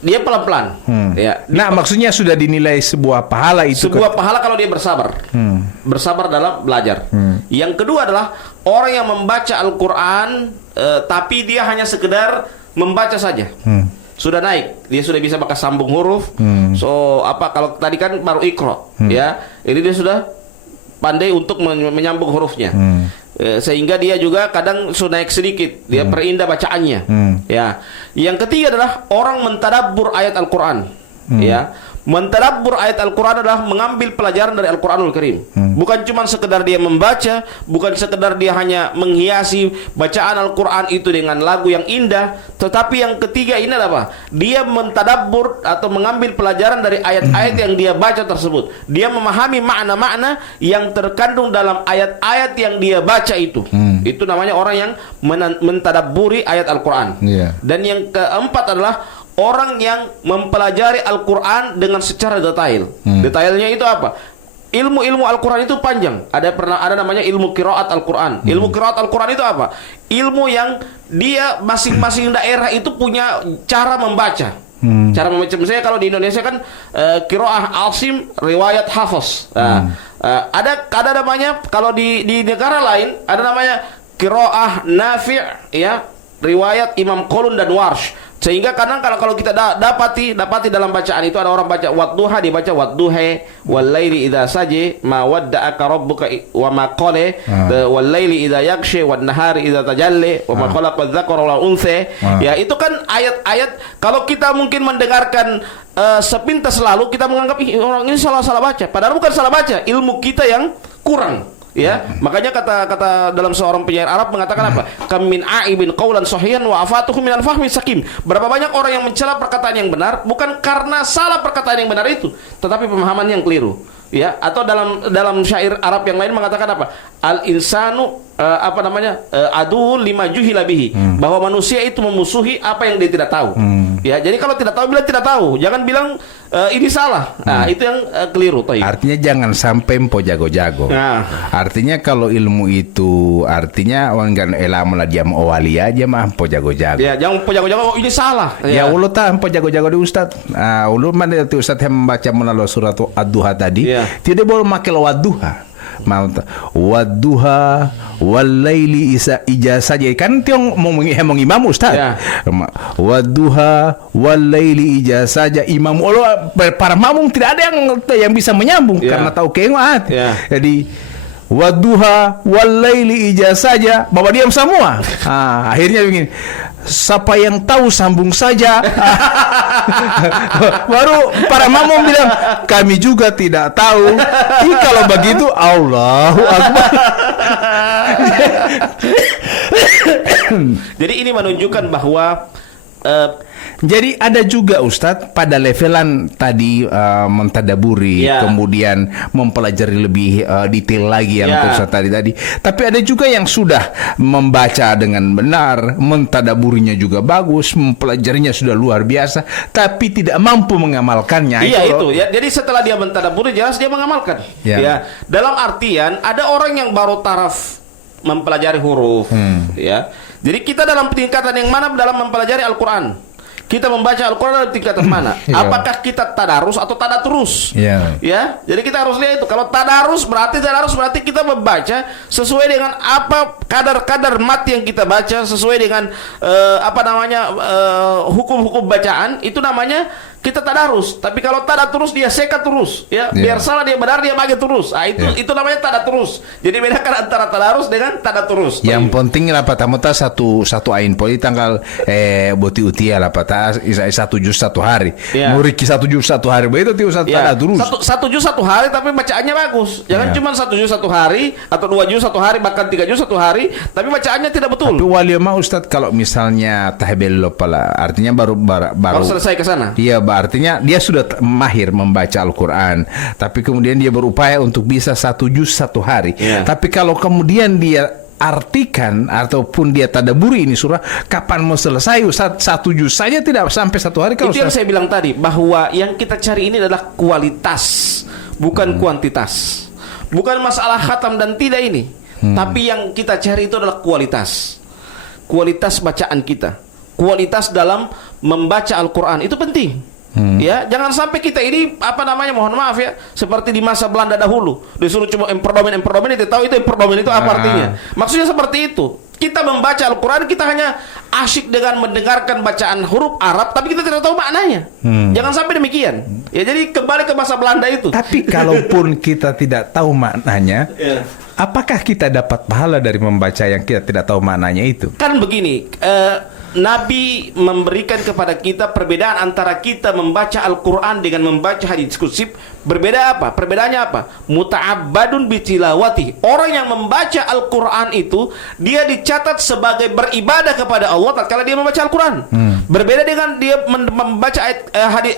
Dia pelan-pelan. Nah, maksudnya sudah dinilai sebuah pahala itu. Sebuah pahala kalau dia bersabar. Bersabar dalam belajar. Yang kedua adalah orang yang membaca Al-Quran tapi dia hanya sekedar membaca saja. Sudah naik, dia sudah bisa pakai sambung huruf. Kalau tadi kan baru Iqra, ya. Ini dia sudah pandai untuk menyambung hurufnya. Sehingga dia juga kadang sudah naik sedikit, dia perindah bacaannya. Ya. Yang ketiga adalah orang mentadabbur ayat Al-Quran. Ya. Mentadabbur ayat Al-Quran adalah mengambil pelajaran dari Al-Quranul Karim. Bukan cuma sekedar dia membaca, bukan sekedar dia hanya menghiasi bacaan Al-Quran itu dengan lagu yang indah, tetapi yang ketiga ini adalah apa? Dia mentadabbur atau mengambil pelajaran dari ayat-ayat yang dia baca tersebut. Dia memahami makna-makna yang terkandung dalam ayat-ayat yang dia baca itu. Itu namanya orang yang mentadabburi ayat Al-Quran. Dan yang keempat adalah orang yang mempelajari Al-Quran dengan secara detail. Detailnya itu apa? Ilmu-ilmu Al-Quran itu panjang. Ada namanya ilmu qiraat Al-Quran. Ilmu qiraat Al-Quran itu apa? Ilmu yang dia masing-masing daerah itu punya cara membaca. Cara membaca. Misalnya kalau di Indonesia kan qiraah Asim, riwayat Hafiz. Ada namanya, kalau di negara lain ada namanya qiraah Nafi', ya, riwayat Imam Qalun dan Warsh. Sehingga kadang kalau kita dapati dalam bacaan itu ada orang baca wadduha, dia baca wadduha wal laili idza saji ma wadda'aka rabbuka wa ma qala wal laili idza yaghshi wan nahari idza tajalli wa ma khalaqa dzakara wal untha. Ya, itu kan ayat-ayat kalau kita mungkin mendengarkan sepintas lalu kita menganggap orang ini salah baca. Padahal bukan salah baca, ilmu kita yang kurang. Ya, makanya kata dalam seorang penyair Arab mengatakan apa? Kam min aibin qaulan sahihan wa afatuhu minal fahmi sakim. Berapa banyak orang yang mencela perkataan yang benar bukan karena salah perkataan yang benar itu, tetapi pemahaman yang keliru. Ya, atau dalam syair Arab yang lain mengatakan apa? Al insanu adu lima juhila bihi, bahwa manusia itu memusuhi apa yang dia tidak tahu. Ya, jadi kalau tidak tahu bilang tidak tahu, jangan bilang ini salah. Nah, itu yang keliru. Artinya jangan sampai empo jago-jago. Artinya kalau ilmu itu artinya wangan elamulah dia mau wali aja mah empo jago-jago. Ya, jangan empo jago-jago, ini salah. Ya, ulu tak empo jago-jago di Ustaz. Ulu mana itu Ustaz yang membaca melalui surat Ad-Duha tadi. Tidak boleh makai wadduha. Wadduha walaili ijazah kan tiong ngomong imam Ustaz. Wadduha walaili ijazah imam. Para mamung tidak ada yang bisa menyambung karena tahu keengat. Jadi wadduha walaili ijazah bawa diam semua. Akhirnya begini. Siapa yang tahu sambung saja. Baru para mamum bilang kami juga tidak tahu. Kalau begitu Allahu Akbar. Jadi ini menunjukkan bahwa Jadi ada juga Ustadz pada levelan tadi mentadaburi, Ya. kemudian mempelajari lebih detail lagi yang Ya. Ustadz tadi. Tapi ada juga yang sudah membaca dengan benar, mentadaburinya juga bagus, mempelajarinya sudah luar biasa, tapi tidak mampu mengamalkannya. Iya itu loh. ya. Jadi setelah dia mentadaburi jelas dia mengamalkan. Ya. Ya. Dalam artian ada orang yang baru taraf mempelajari huruf, ya. Jadi kita dalam tingkatan yang mana dalam mempelajari Al-Qur'an? Kita membaca Al-Quran dalam tingkatan mana? Iya. Apakah kita tadarus atau tadaturus? Iya. Ya, jadi kita harus lihat itu. Kalau tadarus berarti kita membaca sesuai dengan apa kadar-kadar mat yang kita baca, sesuai dengan hukum-hukum bacaan, itu namanya kita tadarus. Tapi kalau tadaturus dia sekat terus, ya. Iya. Biar salah dia benar dia bagi terus. Ah itu namanya tadaturus. Jadi bedakan antara tadarus dengan tadaturus. Yang penting lah patah satu ain poli tanggal boti utia lah patah satu juz satu hari. Ya. Muriki satu juz satu hari begitu tiu satu Ya, terus. satu juz satu hari tapi bacaannya bagus. Jangan Ya. cuma satu juz satu hari atau 2 juz satu hari bahkan 3 juz satu hari tapi bacaannya tidak betul. Tapi wali mah Ustadz kalau misalnya tahbello pala artinya baru Baru selesai ke sana. Iya, artinya dia sudah mahir membaca Al-Quran, tapi kemudian dia berupaya untuk bisa satu juz satu hari. Iya. Tapi kalau kemudian dia artikan ataupun dia tadaburi ini surah, kapan mau selesai Ustaz? Satu juz saja tidak sampai satu hari. Kalau Itu yang saya bilang tadi, bahwa yang kita cari ini adalah kualitas, bukan kuantitas. Bukan masalah khatam dan tidak ini, tapi yang kita cari itu adalah kualitas. Kualitas bacaan kita, kualitas dalam membaca Al-Quran itu penting. Ya, jangan sampai kita ini mohon maaf ya, seperti di masa Belanda dahulu, disuruh cuma emperdomen itu tahu itu emperdomen itu apa artinya. Maksudnya seperti itu. Kita membaca Al-Quran, kita hanya asyik dengan mendengarkan bacaan huruf Arab, tapi kita tidak tahu maknanya. Jangan sampai demikian. Ya, jadi kembali ke masa Belanda itu. Tapi kalaupun kita tidak tahu maknanya, Ya. apakah kita dapat pahala dari membaca yang kita tidak tahu maknanya itu? Kan begini, Nabi memberikan kepada kita perbedaan antara kita membaca Al-Quran dengan membaca hadits qudsi. Berbeda apa? Perbedaannya apa? Muta'abbadun bitilawati. Orang yang membaca Al-Quran itu dia dicatat sebagai beribadah kepada Allah tatkala dia membaca Al-Quran. Berbeda dengan dia membaca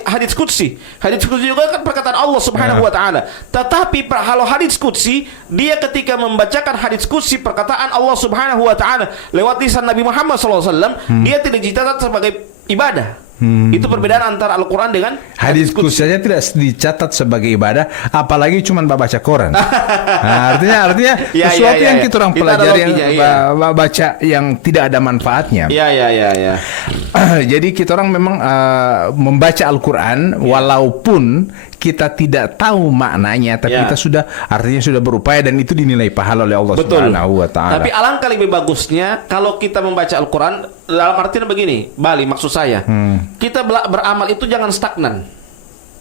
hadits qudsi. Hadits qudsi juga kan perkataan Allah Subhanahu wa taala. Tetapi kalau hadits qudsi, dia ketika membacakan hadits qudsi perkataan Allah Subhanahu wa taala lewat lisan Nabi Muhammad SAW, dia tidak dicatat sebagai ibadah. Itu perbedaan antara Al-Quran dengan Hadis qudsi saja tidak dicatat sebagai ibadah, apalagi cuma baca Quran. Nah, artinya Ya, sesuatu ya, yang ya. kita orang Itu ada pelajari yang loginya, baca yang tidak ada manfaatnya. Ya. Jadi kita orang memang membaca Al-Quran walaupun kita tidak tahu maknanya, tapi Ya. kita artinya sudah berupaya dan itu dinilai pahala oleh Allah Betul. Subhanahu wa taala. Tapi alangkah lebih bagusnya kalau kita membaca Al-Quran dalam artian begini, Bali maksud saya, kita beramal itu jangan stagnan.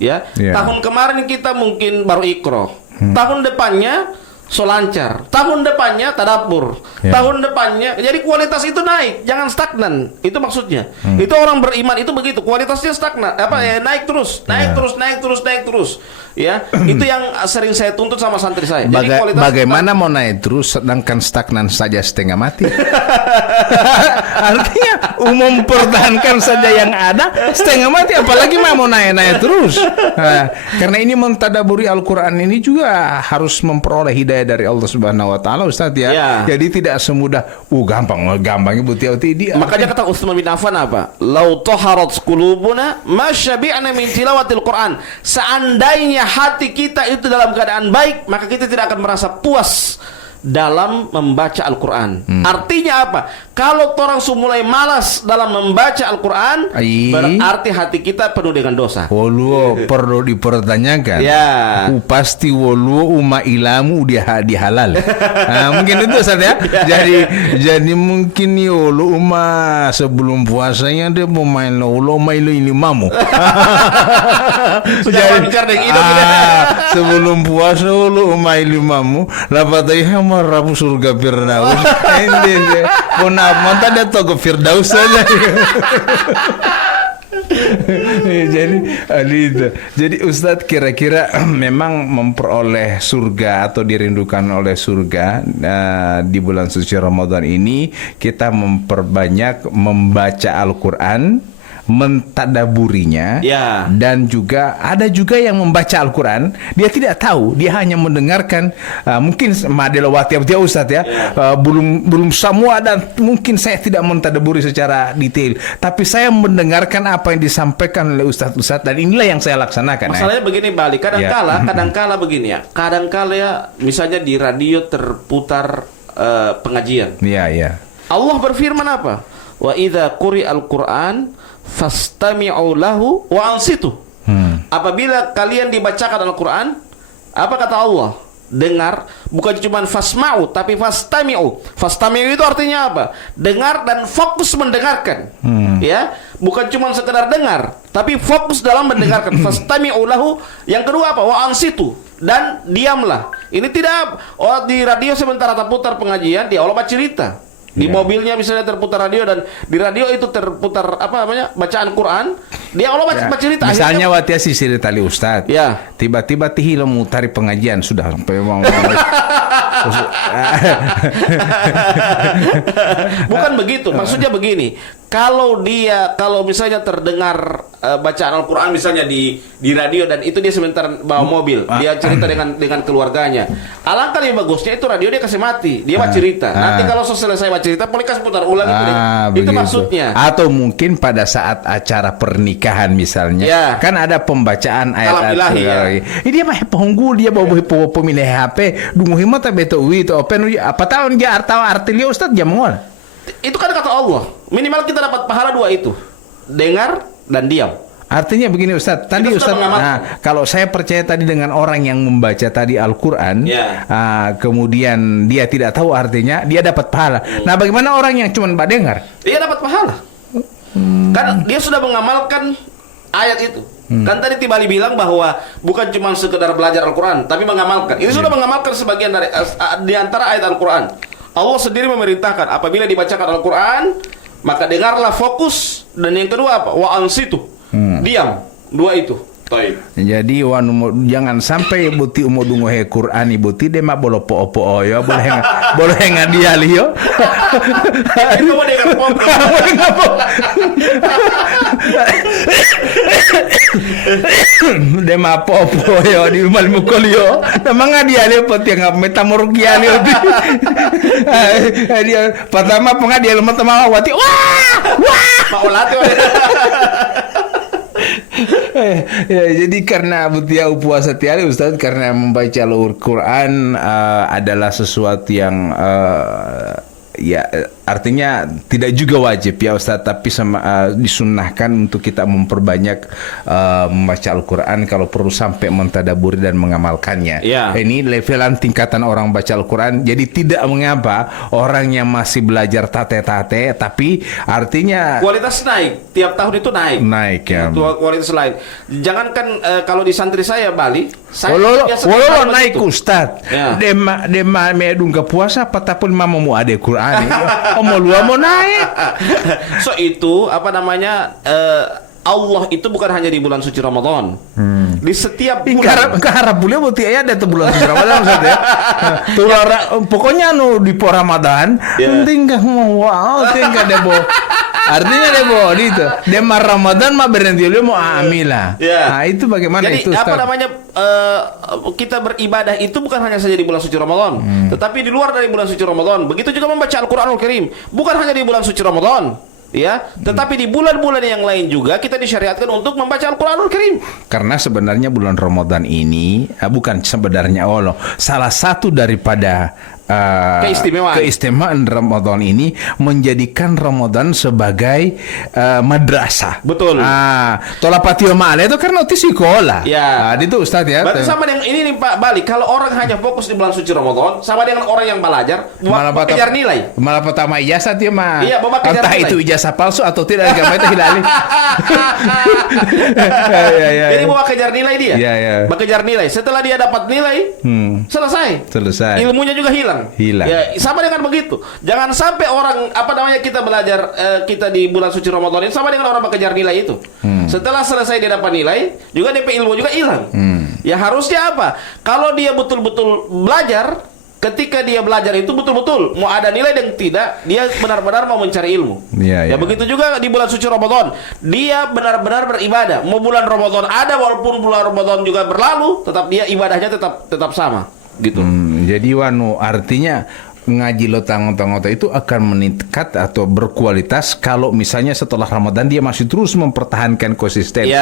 Ya, Ya. tahun kemarin kita mungkin baru Iqra, tahun depannya Solancar, tahun depannya Tadabbur, Ya. tahun depannya, jadi kualitas itu naik, jangan stagnan. Itu maksudnya. Itu orang beriman itu begitu, kualitasnya stagnan, naik terus. Ya, itu yang sering saya tuntut sama santri saya. Jadi kualitas Bagaimana mau naik terus sedangkan stagnan saja setengah mati? Artinya mempertahankan saja yang ada setengah mati, apalagi mau naik terus. Nah, karena ini mentadaburi Al-Quran ini juga harus memperoleh hidayah dari Allah Subhanahu wa taala, Ustaz ya. Ya. Jadi tidak semudah gampangnya buti dia. Makanya kata Utsman bin Affan apa? Lau taharat qulubuna ma syabi'na min tilawatil Quran. Seandainya hati kita itu dalam keadaan baik, maka kita tidak akan merasa puas dalam membaca Al-Quran. Artinya apa? Kalau orang mulai malas dalam membaca Al-Quran, berarti hati kita penuh dengan dosa. Woluo perlu dipertanyakan. Ya. Pasti woluo uma ilamu dia halal. Nah, mungkin itu Ustaz ya. Jadi mungkin woluo uma sebelum puasanya dia mau main woluo main ini mamu. Sudah bicara dengan hidup sebelum puasa woluo main mamu, lapatai rabu surga Firdaus. Ini pona mata dia togo Firdaus saja. Jadi Ustadz kira-kira memang memperoleh surga atau dirindukan oleh surga di bulan suci Ramadan ini kita memperbanyak membaca Al-Quran mentadaburinya, Ya. dan juga ada juga yang membaca Al-Quran, dia tidak tahu, dia hanya mendengarkan, mungkin madelawati ya Ustaz ya, belum semua, dan mungkin saya tidak mentadaburi secara detail, tapi saya mendengarkan apa yang disampaikan oleh Ustaz, dan inilah yang saya laksanakan. Masalahnya begini Bali, kadangkala begini ya, kadangkala ya, misalnya di radio terputar pengajian. Iya, iya. Allah berfirman apa? Wa idza quri'al Qur'an fastami'u lahu wa ansitu. Apabila kalian dibacakan Al-Qur'an, apa kata Allah? Dengar, bukan cuma fasma'u tapi fastami'u. Fastami'u itu artinya apa? Dengar dan fokus mendengarkan. Ya, bukan cuma sekedar dengar, tapi fokus dalam mendengarkan. Fastami'u lahu. Yang kedua apa? Wa ansitu. Dan diamlah. Ini tidak di radio sementara terputar pengajian, dia Allah cerita. Di mobilnya misalnya terputar radio, dan di radio itu terputar apa namanya, bacaan Quran, dia Allah baca cerita. Misalnya watia sisir tali Ustadz, ya, tiba-tiba tihilo mutari pengajian sudah sampai mau bukan begitu, maksudnya begini. Kalau misalnya terdengar bacaan Al-Quran misalnya di radio, dan itu dia sebentar bawa mobil, dia cerita dengan keluarganya. Alangkah lebih bagusnya itu radio dia kasih mati, dia baca cerita. Nanti kalau selesai baca cerita, boleh kasih putar ulang itu maksudnya. Atau mungkin pada saat acara pernikahan misalnya, kan ada pembacaan ayat-ayat. Ini dia mah pengunggul, dia bawa pemilih HP, dungu himata beto itu open apa tahun dia arti dia Ustaz dia mengol. Itu kan kata Allah, minimal kita dapat pahala dua itu, dengar dan diam. Artinya begini Ustaz, tadi Ustaz, kalau saya percaya tadi dengan orang yang membaca tadi Al-Quran, kemudian dia tidak tahu artinya, dia dapat pahala. Nah, bagaimana orang yang cuma dengar? Dia dapat pahala. Kan dia sudah mengamalkan ayat itu. Kan tadi Tibali bilang bahwa bukan cuma sekedar belajar Al-Quran, tapi mengamalkan. Ini sudah mengamalkan sebagian dari di antara ayat Al-Quran. Allah sendiri memerintahkan apabila dibacakan Al-Quran, maka dengarlah fokus, dan yang kedua apa? Wa ansitu. Diam. Dua itu. Taib. Jadi jangan sampai buti umudungo he Quran buti de ma bolo po yo boleh ngadia liyo. Itu mau dengar popo. De ma popo yo di mal mukol yo. Namang ngadia liyo pati nga metamorgia liyo. Dia pertama pengadia lo mata wati. Wah! Maulati. Jadi karena butia puasa tiari Ustaz, karena membaca Al-Quran adalah sesuatu yang ya artinya tidak juga wajib ya Ustaz, tapi disunnahkan untuk kita memperbanyak membaca Al-Quran, kalau perlu sampai mentadaburi dan mengamalkannya. Ini levelan tingkatan orang baca Al-Quran. Jadi tidak mengapa orang yang masih belajar tate-tate, tapi artinya kualitas naik, tiap tahun itu naik ya. Kualitas lain. Jangankan kalau di santri saya Bali, Walau naik Ustaz, dema medung ke puasa patapun mamamu ada Quran. Mau naik. So itu apa namanya? Allah itu bukan hanya di bulan suci Ramadan. Di setiap bulan. Harap boleh berarti ya ada bulan suci Ramadan Ustaz ya. Pokoknya di Ramadan, tinggal mau tinggal debo. Artinya debo itu. Demar Ramadan mah berhenti dulu mau amila. Nah, itu bagaimana? Jadi itu Ustaz? apa namanya? Kita beribadah itu bukan hanya saja di bulan suci Ramadan, tetapi di luar dari bulan suci Ramadan. Begitu juga membaca Al-Quranul Karim, bukan hanya di bulan suci Ramadan, ya, tetapi di bulan-bulan yang lain juga kita disyariatkan untuk membaca Al-Quranul Karim. Karena sebenarnya bulan Ramadan ini bukan sebenarnya salah satu daripada keistimewaan Ramadan ini menjadikan Ramadan sebagai madrasah. Betul. Tolak patio male itu karena itu sekolah. Ya. Itu Ustaz ya. Berarti sama dengan ini nih Pak Bali. Kalau orang hanya fokus di bulan suci Ramadan, sama dengan orang yang belajar malah kejar nilai. Malah pertama ijazah dia mah. Iya, kejar entah nilai. itu ijazah palsu atau tidak, agama itu hilali. Jadi mau kejar nilai dia. Mau kejar nilai. Setelah dia dapat nilai, selesai. Ilmunya juga hilang. Ya, sama dengan begitu. Jangan sampai orang kita belajar kita di bulan suci Ramadan ini sama dengan orang mengejar nilai itu. Setelah selesai dia dapat nilai, juga DP ilmu juga hilang. Ya harusnya apa? Kalau dia betul-betul belajar, ketika dia belajar itu betul-betul mau ada nilai dan tidak, dia benar-benar mau mencari ilmu. Iya, iya. Begitu juga di bulan suci Ramadan, dia benar-benar beribadah. Mau bulan Ramadan ada, walaupun bulan Ramadan juga berlalu, tetap dia ibadahnya tetap sama gitu. Jadi artinya ngaji lotang-lotang itu akan meningkat atau berkualitas kalau misalnya setelah Ramadan dia masih terus mempertahankan konsistensi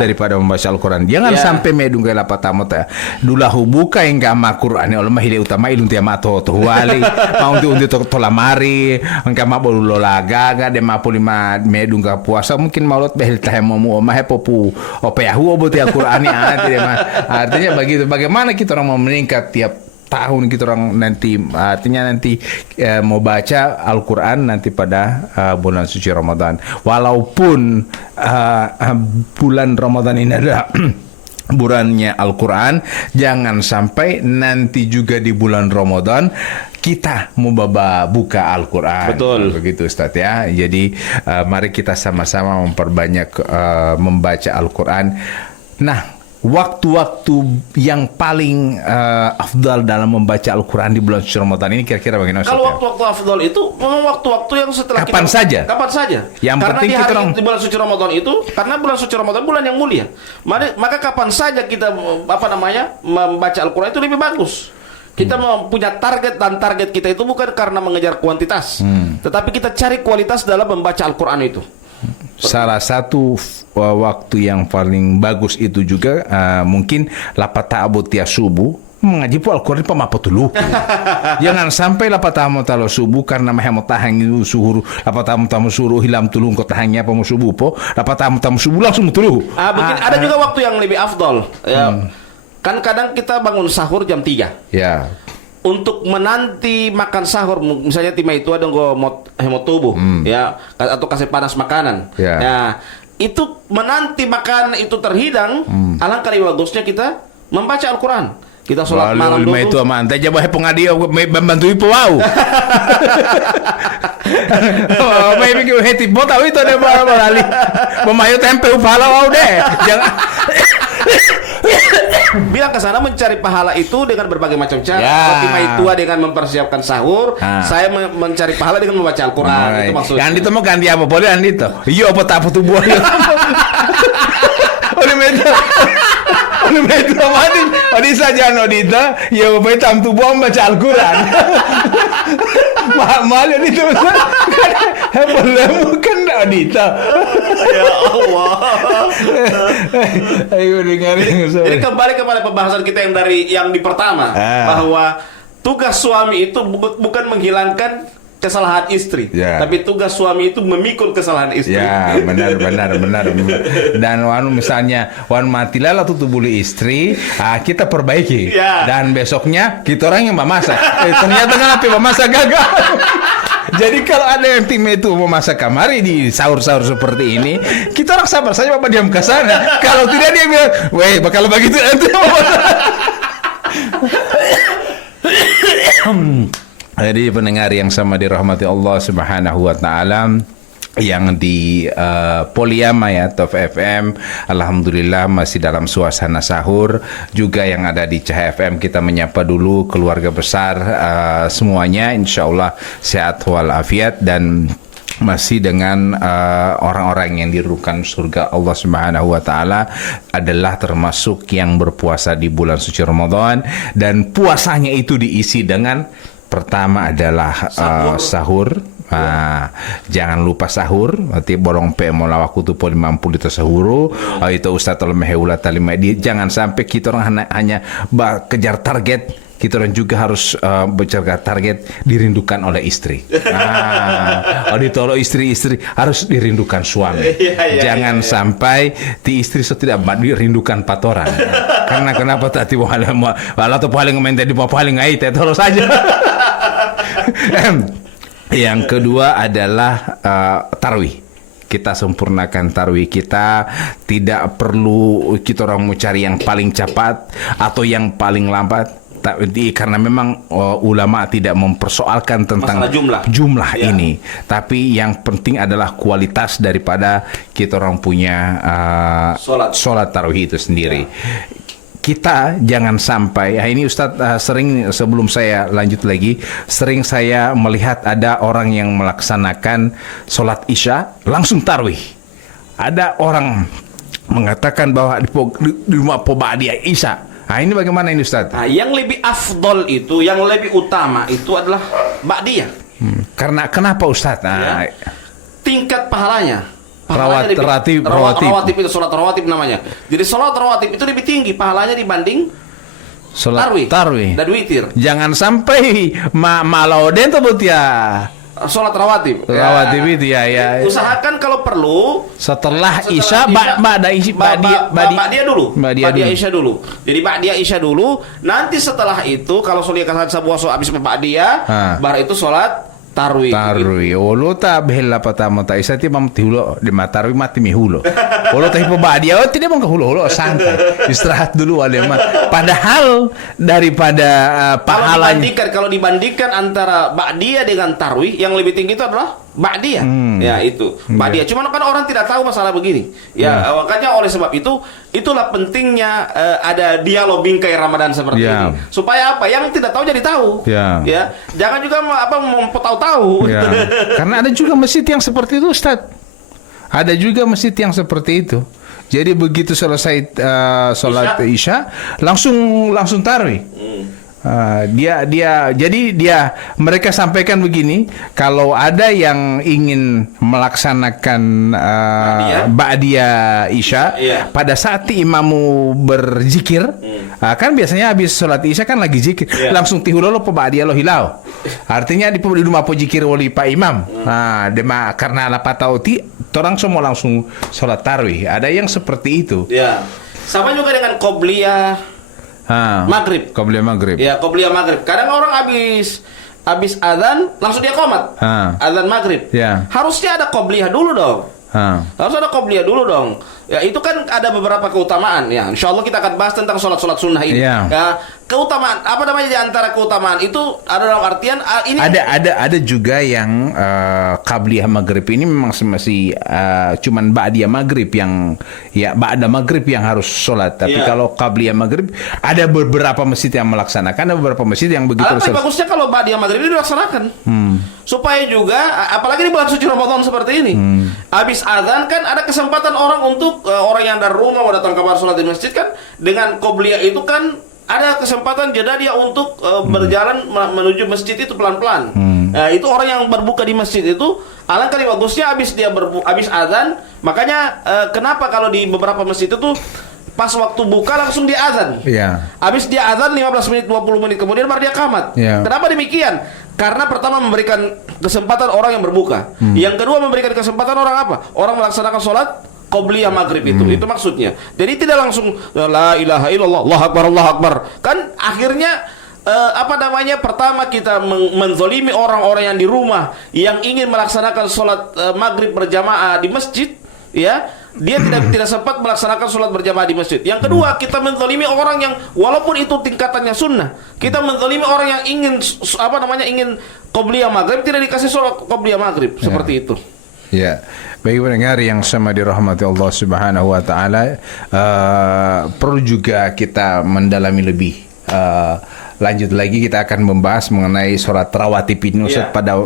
daripada membaca Al-Quran. Jangan sampai medungga lapatamota dulahu buka hingga ma Quran oleh mahile utama ilun tiama to wali mau untuk tolamari engka ma bolu laga ga de ma lima medungga puasa mungkin maulot behil tahamu ma hepopu opeahu oboti Al-Qurani artinya begitu. Bagaimana kita orang mau meningkat tiap tahun kita orang nanti, artinya nanti mau baca Al-Quran nanti pada bulan suci Ramadan. Walaupun bulan Ramadan ini adalah bulannya Al-Quran, jangan sampai nanti juga di bulan Ramadan kita mau buka Al-Quran. Betul. Begitu Ustaz ya. Jadi mari kita sama-sama memperbanyak membaca Al-Quran. Nah, waktu-waktu yang paling afdal dalam membaca Al-Quran di bulan suci Ramadan ini kira-kira bagaimana? Kalau waktu-waktu afdal itu memang waktu-waktu yang setelah kapan saja. Yang karena penting kita di bulan suci Ramadan itu, karena bulan suci Ramadan bulan yang mulia. Maka kapan saja kita membaca Al-Quran itu lebih bagus. Kita punya target, dan target kita itu bukan karena mengejar kuantitas, tetapi kita cari kualitas dalam membaca Al-Quran itu. Salah satu waktu yang paling bagus itu juga mungkin lapata abotia subuh mengaji pu Al-Quran pamapotulu. Jangan sampai lapata amotalo subuh karena mahemotahang itu suhuru lapata amotamu suruh hilam tulung kotahangnya pamu subuh po lapata amotamu subuh langsung tulu. Mungkin ada juga waktu yang lebih afdol. Kan kadang kita bangun sahur jam 3. Ya. Untuk menanti makan sahur, misalnya tima itu ada hemot tubuh, ya, atau kasih panas makanan. Nah, itu menanti makanan itu terhidang, alangkah lebih bagusnya kita membaca Al-Quran. Kita sholat malam dulu. Itu aman. Tanya bahaya pengadio membantu ibu wow. May mikir heti mo tahu itu ada barali. Memayu tempe upala wow deh. Jangan bilang ke sana mencari pahala itu dengan berbagai macam cara. Seperti Maitua dengan mempersiapkan sahur, saya mencari pahala dengan membaca Al-Quran. Itu maksudnya. Yang dito mo ganti apa boleh yang dito. Iyo apa tak putu buah. Oleh metro mati. Odi saja no dito. Iyo apa tam tu buah membaca Al-Quran. Mahal yang dito. Boleh bukan dito. Ya Allah. Ayo dengarin. Jadi kembali kepada pembahasan kita yang di pertama, bahwa tugas suami itu bukan menghilangkan kesalahan istri, tapi tugas suami itu memikul kesalahan istri. Ya, benar. Dan misalnya matilah tuh buli istri, kita perbaiki. Dan besoknya kita orang yang memasak. Ternyata kenapa memasak gagal. Jadi kalau ada yang tim itu memasak kamari di sahur-sahur seperti ini, kita orang sabar saja Bapak diam ke sana. Kalau tidak dia bilang, "Weh, bakal begitu nanti." Jadi pendengar yang sama dirahmati Allah Subhanahu wa taala, yang di Poliama ya, Top FM, alhamdulillah masih dalam suasana sahur. Juga yang ada di Cahaya FM, kita menyapa dulu keluarga besar semuanya, insyaallah sehat walafiat dan masih dengan orang-orang yang dirukan surga Allah Subhanahu wa taala, adalah termasuk yang berpuasa di bulan suci Ramadan. Dan puasanya itu diisi dengan pertama adalah sahur. Jangan lupa sahur. Nanti borong pe mola waktu tu po 50 liter sahuru. Itu Ustaz tolong meheula talima di. Jangan sampai kita orang hanya kejar target. Kita orang juga harus berjaga target dirindukan oleh istri. Ditolong istri harus dirindukan suami. Jangan sampai di istri tidak dirindukan patoran. Karena kenapa tadi wala tu paling main tadi paling ai terus saja. Yang kedua adalah tarawih. Kita sempurnakan tarawih kita. Tidak perlu kita orang mencari yang paling cepat atau yang paling lambat, karena memang ulama tidak mempersoalkan tentang jumlah ini, tapi yang penting adalah kualitas daripada kita orang punya sholat tarawih itu sendiri. kita jangan sampai, ini Ustadz, sering sebelum saya lanjut lagi, sering saya melihat ada orang yang melaksanakan sholat isya langsung tarawih. Ada orang mengatakan bahwa di rumah Ba'diyah isya. Nah, ini bagaimana ini Ustadz? Nah, yang lebih afdol itu, yang lebih utama itu adalah Ba'diyah. Karena kenapa Ustadz? Nah, Ya. Tingkat pahalanya. Rawatib Rawatib itu sholat rawatib namanya. Jadi sholat rawatib itu lebih tinggi pahalanya dibanding sholat tarwih dan witir. Jangan sampai malauden tuh ya. Sholat rawatib. Rawatib itu ya. Usahakan kalau perlu setelah isya Ba'diyah dulu. Ba'diyah Isya dulu. Jadi Ba'diyah isya dulu. Nanti setelah itu kalau sholat sebuah habis Ba'diyah, baru itu sholat tarwih. Olo ta behla patamo ta isa ti mam tihulo di matarwi mati mihulo. Olo ta hipo Ba'diyah tidak mau kehulo santai. Istirahat dulu ada mah. Padahal daripada pahalanya kalau dibandingkan antara Ba'diyah dengan tarwih, yang lebih tinggi itu adalah Ba'diyah. Ya itu. Ba'diyah. Cuma kan orang tidak tahu masalah begini. Ya, makanya oleh sebab itu itulah pentingnya ada dialog bingkai Ramadan seperti ini. Supaya apa? Yang tidak tahu jadi tahu. Ya. Jangan juga mau tahu-tahu. Ya. Karena ada juga masjid yang seperti itu, Ustaz. Ada juga masjid yang seperti itu. Jadi begitu selesai sholat isya langsung tarawih. Mereka sampaikan begini, kalau ada yang ingin melaksanakan Ba'diyah isya, pada saat imamu berzikir, kan biasanya habis sholat isya kan lagi zikir, langsung tihulolo pe Ba'diyah lo hilau. Artinya di rumah pojikir wali Pak Imam. Nah, karena apa tahu orang semua langsung sholat tarawih. Ada yang seperti itu. Ya. Sama juga dengan qobliyah maghrib. Qobliyah maghrib. Ya, qobliyah maghrib. Kadang orang habis azan langsung dia qomat. Azan maghrib. Ya. Harusnya ada qobliyah dulu dong. Harus ada qobliyah dulu dong. Ya, itu kan ada beberapa keutamaan ya. Insyaallah kita akan bahas tentang sholat sunnah ini. Ya, keutamaan apa namanya di antara keutamaan itu ada dalam artian ini ada juga yang qabliyah maghrib ini memang masih cuman ba'diyah maghrib yang ba'da maghrib yang harus sholat. Tapi kalau qabliyah maghrib ada beberapa masjid yang melaksanakan, ada beberapa masjid yang begitu. Bagusnya kalau ba'diyah maghrib ini dilaksanakan. Supaya juga apalagi di bulan suci Ramadan seperti ini. Habis azan kan ada kesempatan orang untuk orang yang dari rumah mau datang ke sholat di masjid kan, dengan qobliyah itu kan ada kesempatan jeda dia untuk berjalan menuju masjid itu pelan-pelan. Itu orang yang berbuka di masjid itu alangkah lebih bagusnya habis azan. Makanya kenapa kalau di beberapa masjid itu pas waktu buka langsung dia azan. Habis dia azan 15 menit 20 menit kemudian baru dia qamat. Kenapa demikian? Karena pertama memberikan kesempatan orang yang berbuka. Yang kedua memberikan kesempatan orang apa? Orang melaksanakan sholat qobliyah maghrib itu maksudnya. Jadi tidak langsung la ilaha illallah, Allah akbar. Kan akhirnya pertama kita menzolimi orang-orang yang di rumah yang ingin melaksanakan sholat maghrib berjamaah di masjid, ya. Dia tidak sempat melaksanakan sholat berjamaah di masjid. Yang kedua, kita menzalimi orang yang walaupun itu tingkatannya sunnah, kita menzalimi orang yang ingin ingin qobliyah maghrib tidak dikasih sholat qobliyah maghrib seperti itu. Ya, bagi pendengar yang sama dirahmati Allah Subhanahu wa taala, perlu juga kita mendalami lebih. Lanjut lagi kita akan membahas mengenai sholat rawatib ini Ustaz pada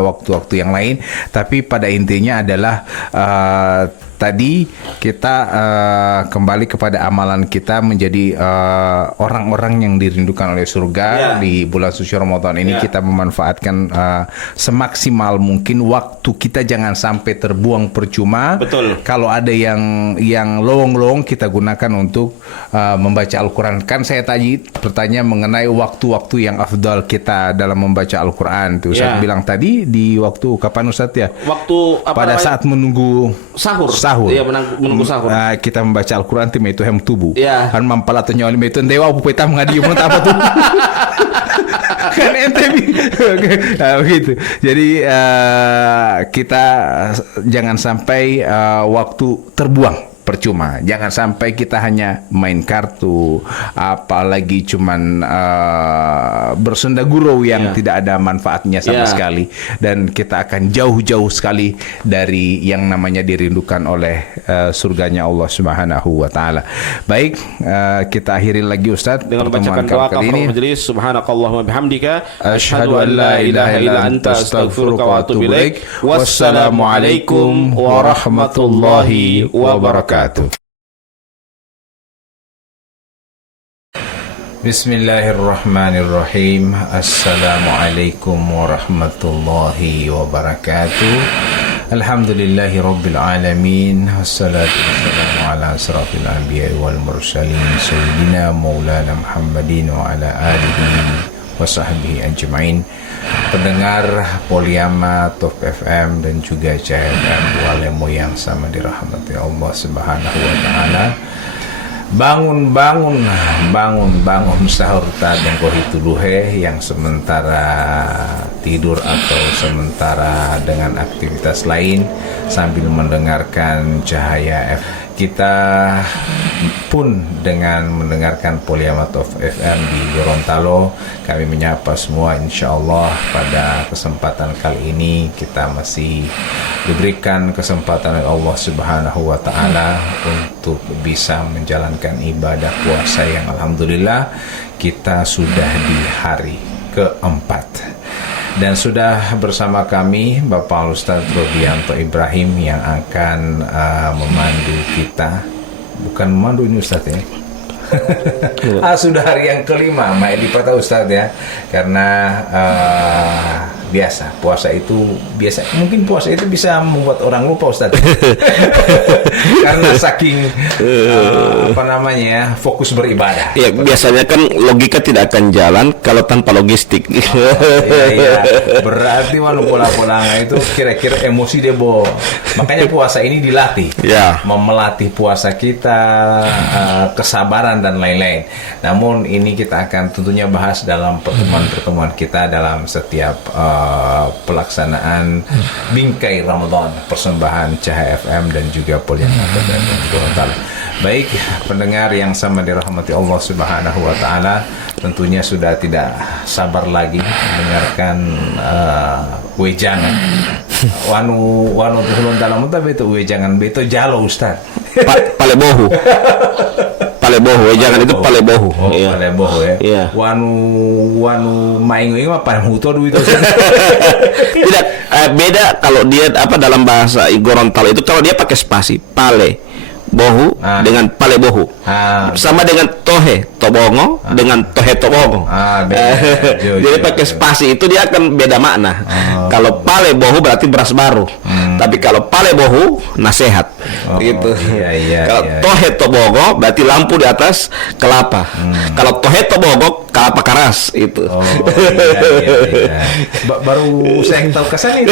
waktu-waktu yang lain. Tapi pada intinya adalah tadi kita kembali kepada amalan kita menjadi orang-orang yang dirindukan oleh surga di bulan suci Ramadan ini. Kita memanfaatkan semaksimal mungkin waktu kita, jangan sampai terbuang percuma. Betul. Kalau ada yang lowong-lowong kita gunakan untuk membaca Al-Quran. Kan saya tadi bertanya mengenai waktu-waktu yang afdal kita dalam membaca Al-Quran. Ustaz bilang tadi di waktu kapan Ustaz ya? Waktu pada saat menunggu sahur. Iya, menunggu sahur. Kita membaca Al-Quran tim itu hem tubuh. Iya. Kan mampala tu nyoli itu dewa pupeta mengadi mun apa tuh. Kan ente begitu. Jadi kita jangan sampai waktu terbuang. percuma. Jangan sampai kita hanya main kartu, apalagi cuman bersenda gurau yang tidak ada manfaatnya sama sekali, dan kita akan jauh-jauh sekali dari yang namanya dirindukan oleh surganya Allah Subhanahu wa taala. Baik, kita akhiri lagi Ustaz dengan pertemuan membacakan doa kali ini. majelis. Subhanakallahumma bihamdika Asyhadu an la ilaha illa anta astaghfiruka wa atubu ilaik. Wassalamualaikum warahmatullahi wabarakatuh. Bismillahirrahmanirrahim. Assalamualaikum warahmatullahi wabarakatuh. Alhamdulillahi rabbil alamin. Wassalatu wassalamu ala asrafil anbiya'i wal mursalin sayyidina maulana Muhammadin wa ala alihi wa sahbihi ajma'in. Pendengar Poliama, Top FM dan juga CFM Walemo yang sama dirahmati Allah Subhanahu wa taala. Bangun sahur tadeng kohituluhe yang sementara tidur atau sementara dengan aktivitas lain sambil mendengarkan Cahaya FM. Kita pun dengan mendengarkan Poliama Top FM di Gorontalo, kami menyapa semua. Insya Allah pada kesempatan kali ini kita masih diberikan kesempatan oleh Allah Subhanahu wa taala untuk bisa menjalankan ibadah puasa yang alhamdulillah kita sudah di hari keempat. Dan sudah bersama kami Bapak Ustadz Rodianto Ibrahim yang akan memandu kita. Bukan memandu ini Ustadz ya. Sudah hari yang kelima Maedi Prata Ustadz ya. Karena biasa puasa itu mungkin puasa itu bisa membuat orang lupa Ustadz. Karena saking fokus beribadah. Ya, biasanya kan logika tidak akan jalan kalau tanpa logistik. Iya. Berarti pola-pola itu kira-kira emosi debo. Makanya puasa ini dilatih. Ya. Melatih puasa kita, kesabaran dan lain-lain. Namun ini kita akan tentunya bahas dalam pertemuan-pertemuan kita dalam setiap pelaksanaan Bingkai Ramadan, persembahan Cahaya FM dan juga Poliama dan Gorontalo. Baik, pendengar yang sama dirahmati Allah Subhanahu wa taala, tentunya sudah tidak sabar lagi mendengarkan wejangan. Wanu turun dalam beto wejangan beto jalo Ustaz. Palebohu. Palebohu, jangan itu palebohu. Iya. Palebohu ya. Iya. Wanu maingo ini apa huto itu. Tidak, beda kalau dia dalam bahasa Gorontalo itu kalau dia pakai spasi, bohu dengan palebohu. Sama dengan tohe tobongo dengan tohe tobongo. Jadi pakai spasi itu dia akan beda makna. Kalau palebohu berarti beras baru. Tapi kalau palebohu nasihat. Gitu. Iya, kalau tohe tobongo berarti lampu di atas kelapa. Kalau tohe tobongo kelapa keras itu. Iya. Baru saya tahu kesan itu.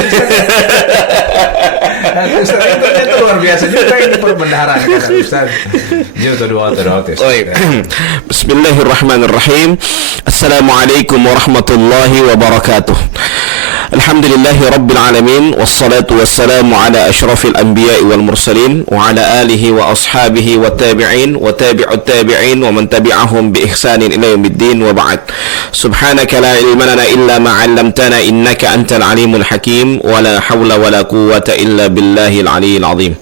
Itu luar biasa juga ini perbendaharaan kan Ustaz. Doa. Bismillahirrahmanirrahim. Assalamualaikum warahmatullahi wabarakatuh. Alhamdulillahi rabbil alamin, wassalatu wassalamu ala asyrafil anbiya'i wal mursalin wa ala alihi wa ashabihi wa tabi'in wa tabi'ut tabi'in wa man tabi'ahum bi ihsanin ila yaumiddin wa ba'd. Subhanaka la ilma lana illa ma 'allamtana innaka antal alimul hakim wa la hawla wa la quwwata illa billahil aliyyil azim.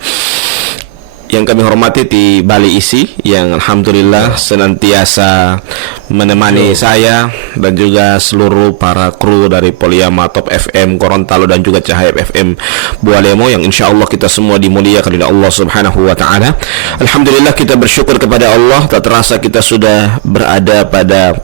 Yang kami hormati di Bali Isi yang alhamdulillah senantiasa menemani saya dan juga seluruh para kru dari Poliama Top FM Gorontalo dan juga Cahaya FM Bualemo yang insya Allah kita semua dimuliakan oleh Allah Subhanahu wa taala. Alhamdulillah kita bersyukur kepada Allah, tak terasa kita sudah berada pada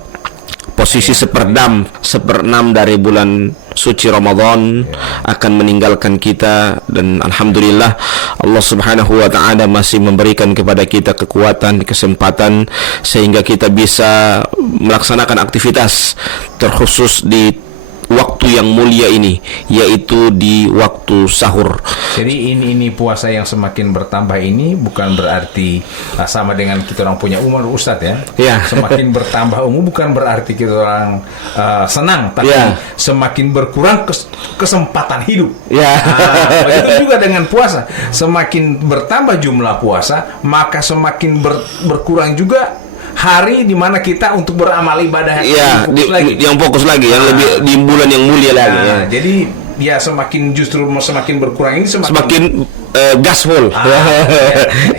posisi seperenam dari bulan suci Ramadan akan meninggalkan kita, dan alhamdulillah Allah Subhanahu wa taala masih memberikan kepada kita kekuatan, kesempatan sehingga kita bisa melaksanakan aktivitas terkhusus di waktu yang mulia ini, yaitu di waktu sahur. Jadi ini puasa yang semakin bertambah ini bukan berarti sama dengan kita orang punya umur, Ustadz ya. Ya. Semakin bertambah umur bukan berarti kita orang senang, tapi Ya. semakin berkurang kesempatan hidup. Ya. Begitu juga dengan puasa. Semakin bertambah jumlah puasa, maka semakin berkurang juga hari di mana kita untuk beramal ibadah yang fokus lagi, yang lebih di bulan yang mulia lagi. Ya. Jadi ya semakin berkurang ini semakin gaspol.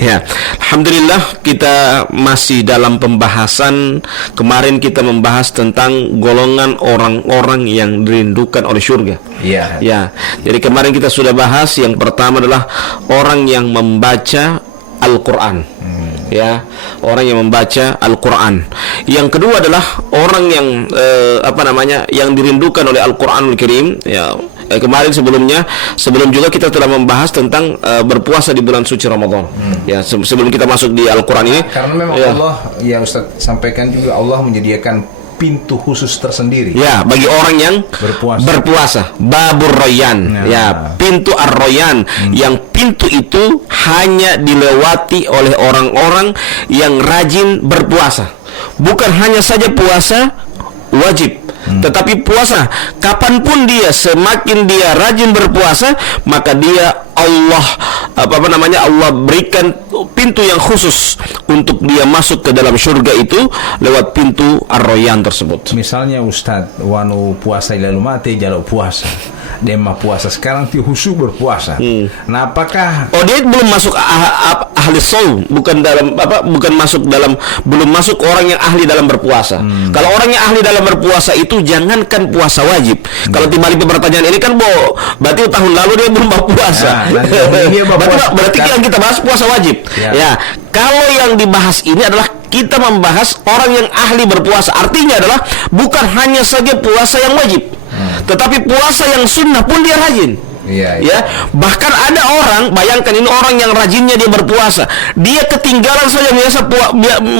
Ya. Alhamdulillah kita masih dalam pembahasan. Kemarin kita membahas tentang golongan orang-orang yang dirindukan oleh surga. Iya. Ya. Jadi kemarin kita sudah bahas yang pertama adalah orang yang membaca Al-Qur'an. Ya, orang yang membaca Al-Qur'an. Yang kedua adalah orang yang yang dirindukan oleh Al-Qur'anul Karim. Ya, kemarin sebelum juga kita telah membahas tentang berpuasa di bulan suci Ramadan. Ya, sebelum kita masuk di Al-Qur'an ini. Karena memang Allah, ya Ustaz sampaikan juga, Allah menyediakan pintu khusus tersendiri. Ya, bagi orang yang berpuasa. Babur Royan. Ya, pintu Ar-Royan. Yang pintu itu hanya dilewati oleh orang-orang yang rajin berpuasa. Bukan hanya saja puasa wajib, tetapi puasa kapanpun dia, semakin dia rajin berpuasa, maka dia Allah Allah berikan pintu yang khusus untuk dia masuk ke dalam surga itu lewat pintu Ar-Royan tersebut. Misalnya Ustadz, wanu puasa lalu mati jaluk puasa, demah puasa sekarang ti khusyuk berpuasa. Nah, apakah dia belum masuk ahli saum, belum masuk orang yang ahli dalam berpuasa. Kalau orang yang ahli dalam berpuasa itu jangankan puasa wajib. Kalau tiba-tiba pertanyaan ini kan berarti tahun lalu dia belum berpuasa. Berarti yang kita bahas puasa wajib. Ya. Kalau yang dibahas ini adalah kita membahas orang yang ahli berpuasa. Artinya adalah bukan hanya saja puasa yang wajib, tetapi puasa yang sunnah pun dia rajin. Ya, bahkan ada orang, bayangkan ini orang yang rajinnya dia berpuasa, dia ketinggalan saja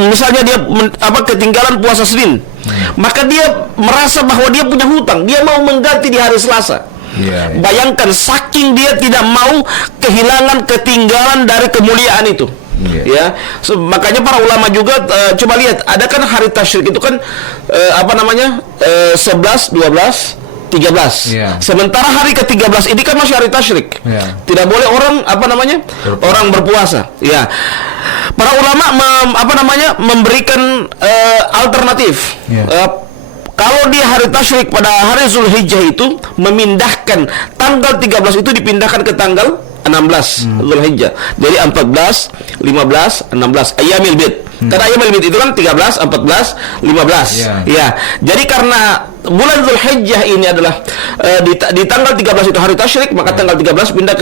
misalnya dia ketinggalan puasa Senin, maka dia merasa bahwa dia punya hutang, dia mau mengganti di hari Selasa. Bayangkan saking dia tidak mau ketinggalan dari kemuliaan itu. Ya, makanya para ulama juga coba lihat, ada kan hari tasyrik itu kan 11, 12, 13. Sementara hari ke-13 ini kan masih hari tasyrik. Tidak boleh orang orang berpuasa. Ya. Para ulama memberikan alternatif. Kalau di hari tasyrik pada hari Zulhijjah itu memindahkan tanggal 13 itu dipindahkan ke tanggal 16 Zulhijjah. Jadi 14, 15, 16 Ayyamil Bid. Karena Ayyamil Bid itu kan 13, 14, 15. Ya. Jadi karena bulan Zulhijjah ini adalah di tanggal 13 itu hari tasyrik, maka tanggal 13 pindah ke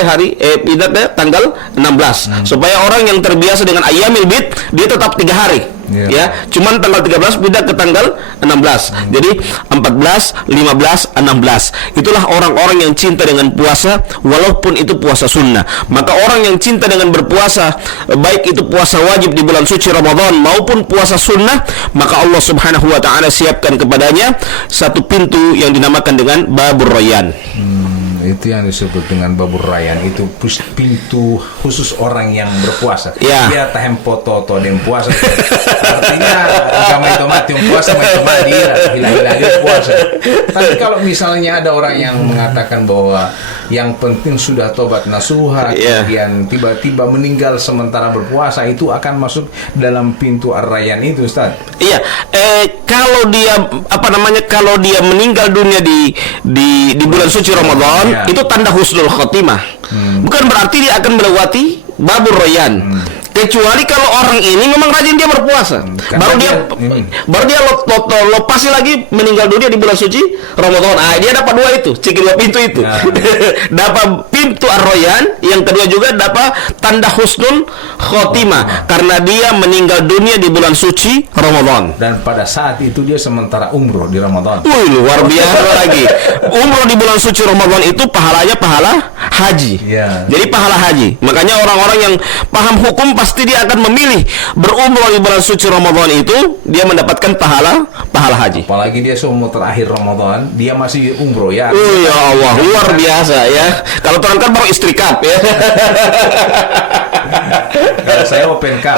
tanggal 16. Supaya orang yang terbiasa dengan Ayyamil Bid dia tetap 3 hari. Ya, cuman tanggal 13 pindah ke tanggal 16. Jadi 14, 15, 16. Itulah orang-orang yang cinta dengan puasa walaupun itu puasa sunnah. Maka orang yang cinta dengan berpuasa, baik itu puasa wajib di bulan suci Ramadan maupun puasa sunnah, maka Allah Subhanahu wa taala siapkan kepadanya satu pintu yang dinamakan dengan Babur Rayyan. Itu yang disebut dengan Babur Rayyan, itu pintu khusus orang yang berpuasa. Dia tahem foto dan puasa. Artinya agama itu mati puasa, mati dia puasa. Tapi kalau misalnya ada orang yang mengatakan bahwa yang penting sudah tobat nasuha, kemudian tiba-tiba meninggal sementara berpuasa, itu akan masuk dalam pintu Ar-Rayyan itu, Ustaz. Iya. Kalau dia meninggal dunia di bulan suci Ramadan, itu tanda husnul khotimah. Bukan berarti dia akan melewati Babur Rayyan. Kecuali kalau orang ini memang rajin dia berpuasa, baru dia lopasi lagi meninggal dunia di bulan suci Ramadan. Dia dapat dua itu, dua pintu itu. Dapat pintu Ar-Rayyan, yang kedua juga dapat tanda husnul khotimah karena dia meninggal dunia di bulan suci Ramadan. Dan pada saat itu dia sementara umroh di Ramadan. Luar biasa lagi. Umroh di bulan suci Ramadan itu pahalanya pahala haji. Ya. Jadi pahala haji. Makanya orang-orang yang paham hukum pasti dia akan memilih berumrah di bulan suci Ramadan itu, dia mendapatkan pahala haji. Apalagi dia semua terakhir Ramadan, dia masih umroh ya. Oh ya Allah, luar biasa ya. Kalau orang kan baru istrikaf ya. Kalau saya open cup.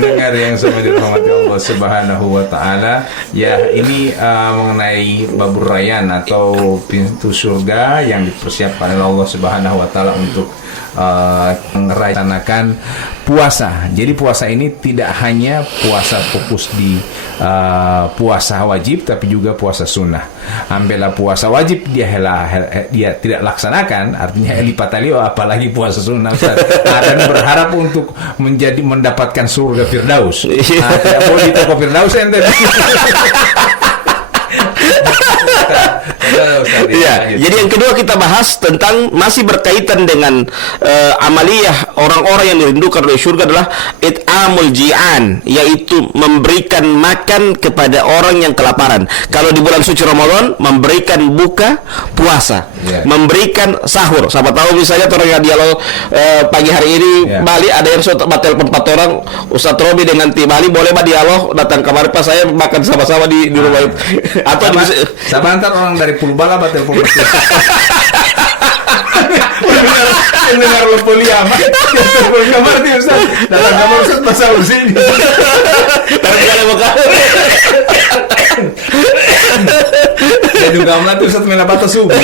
Mendengar yang sama dirahmati Allah Subhanahu wa taala, ya ini mengenai babur rayyan atau pintu surga yang dipersiapkan oleh Allah Subhanahu wa taala untuk merayakan puasa. Jadi puasa ini tidak hanya puasa fokus di puasa wajib, tapi juga puasa sunnah. Ambillah puasa wajib dia tidak laksanakan, artinya lipatalio, apalagi puasa sunnah. Dan berharap untuk mendapatkan surga Firdaus. Tidak boleh di toko Firdaus ente. Iya. Jadi yang kedua kita bahas tentang masih berkaitan dengan amaliyah orang-orang yang dirindukan oleh surga adalah it'amul ji'an, yaitu memberikan makan kepada orang yang kelaparan. Kalau di bulan suci Ramadan memberikan buka puasa, memberikan sahur. Siapa tahu misalnya orang yang dialog pagi hari ini Bali ada yang sudah telepon 4 orang, Ustaz Robi dengan tim Bali boleh dialog datang kamar pas saya makan sama-sama di rumah itu. Atau Sabantar orang dari Pulbala batal puluh. Dengar lo poliama. Kamar dia Ustaz. Dalam kamar Ustaz pasal sini. Tapi kalau bukan. Jadi kamar tuh Ustaz main batas subuh.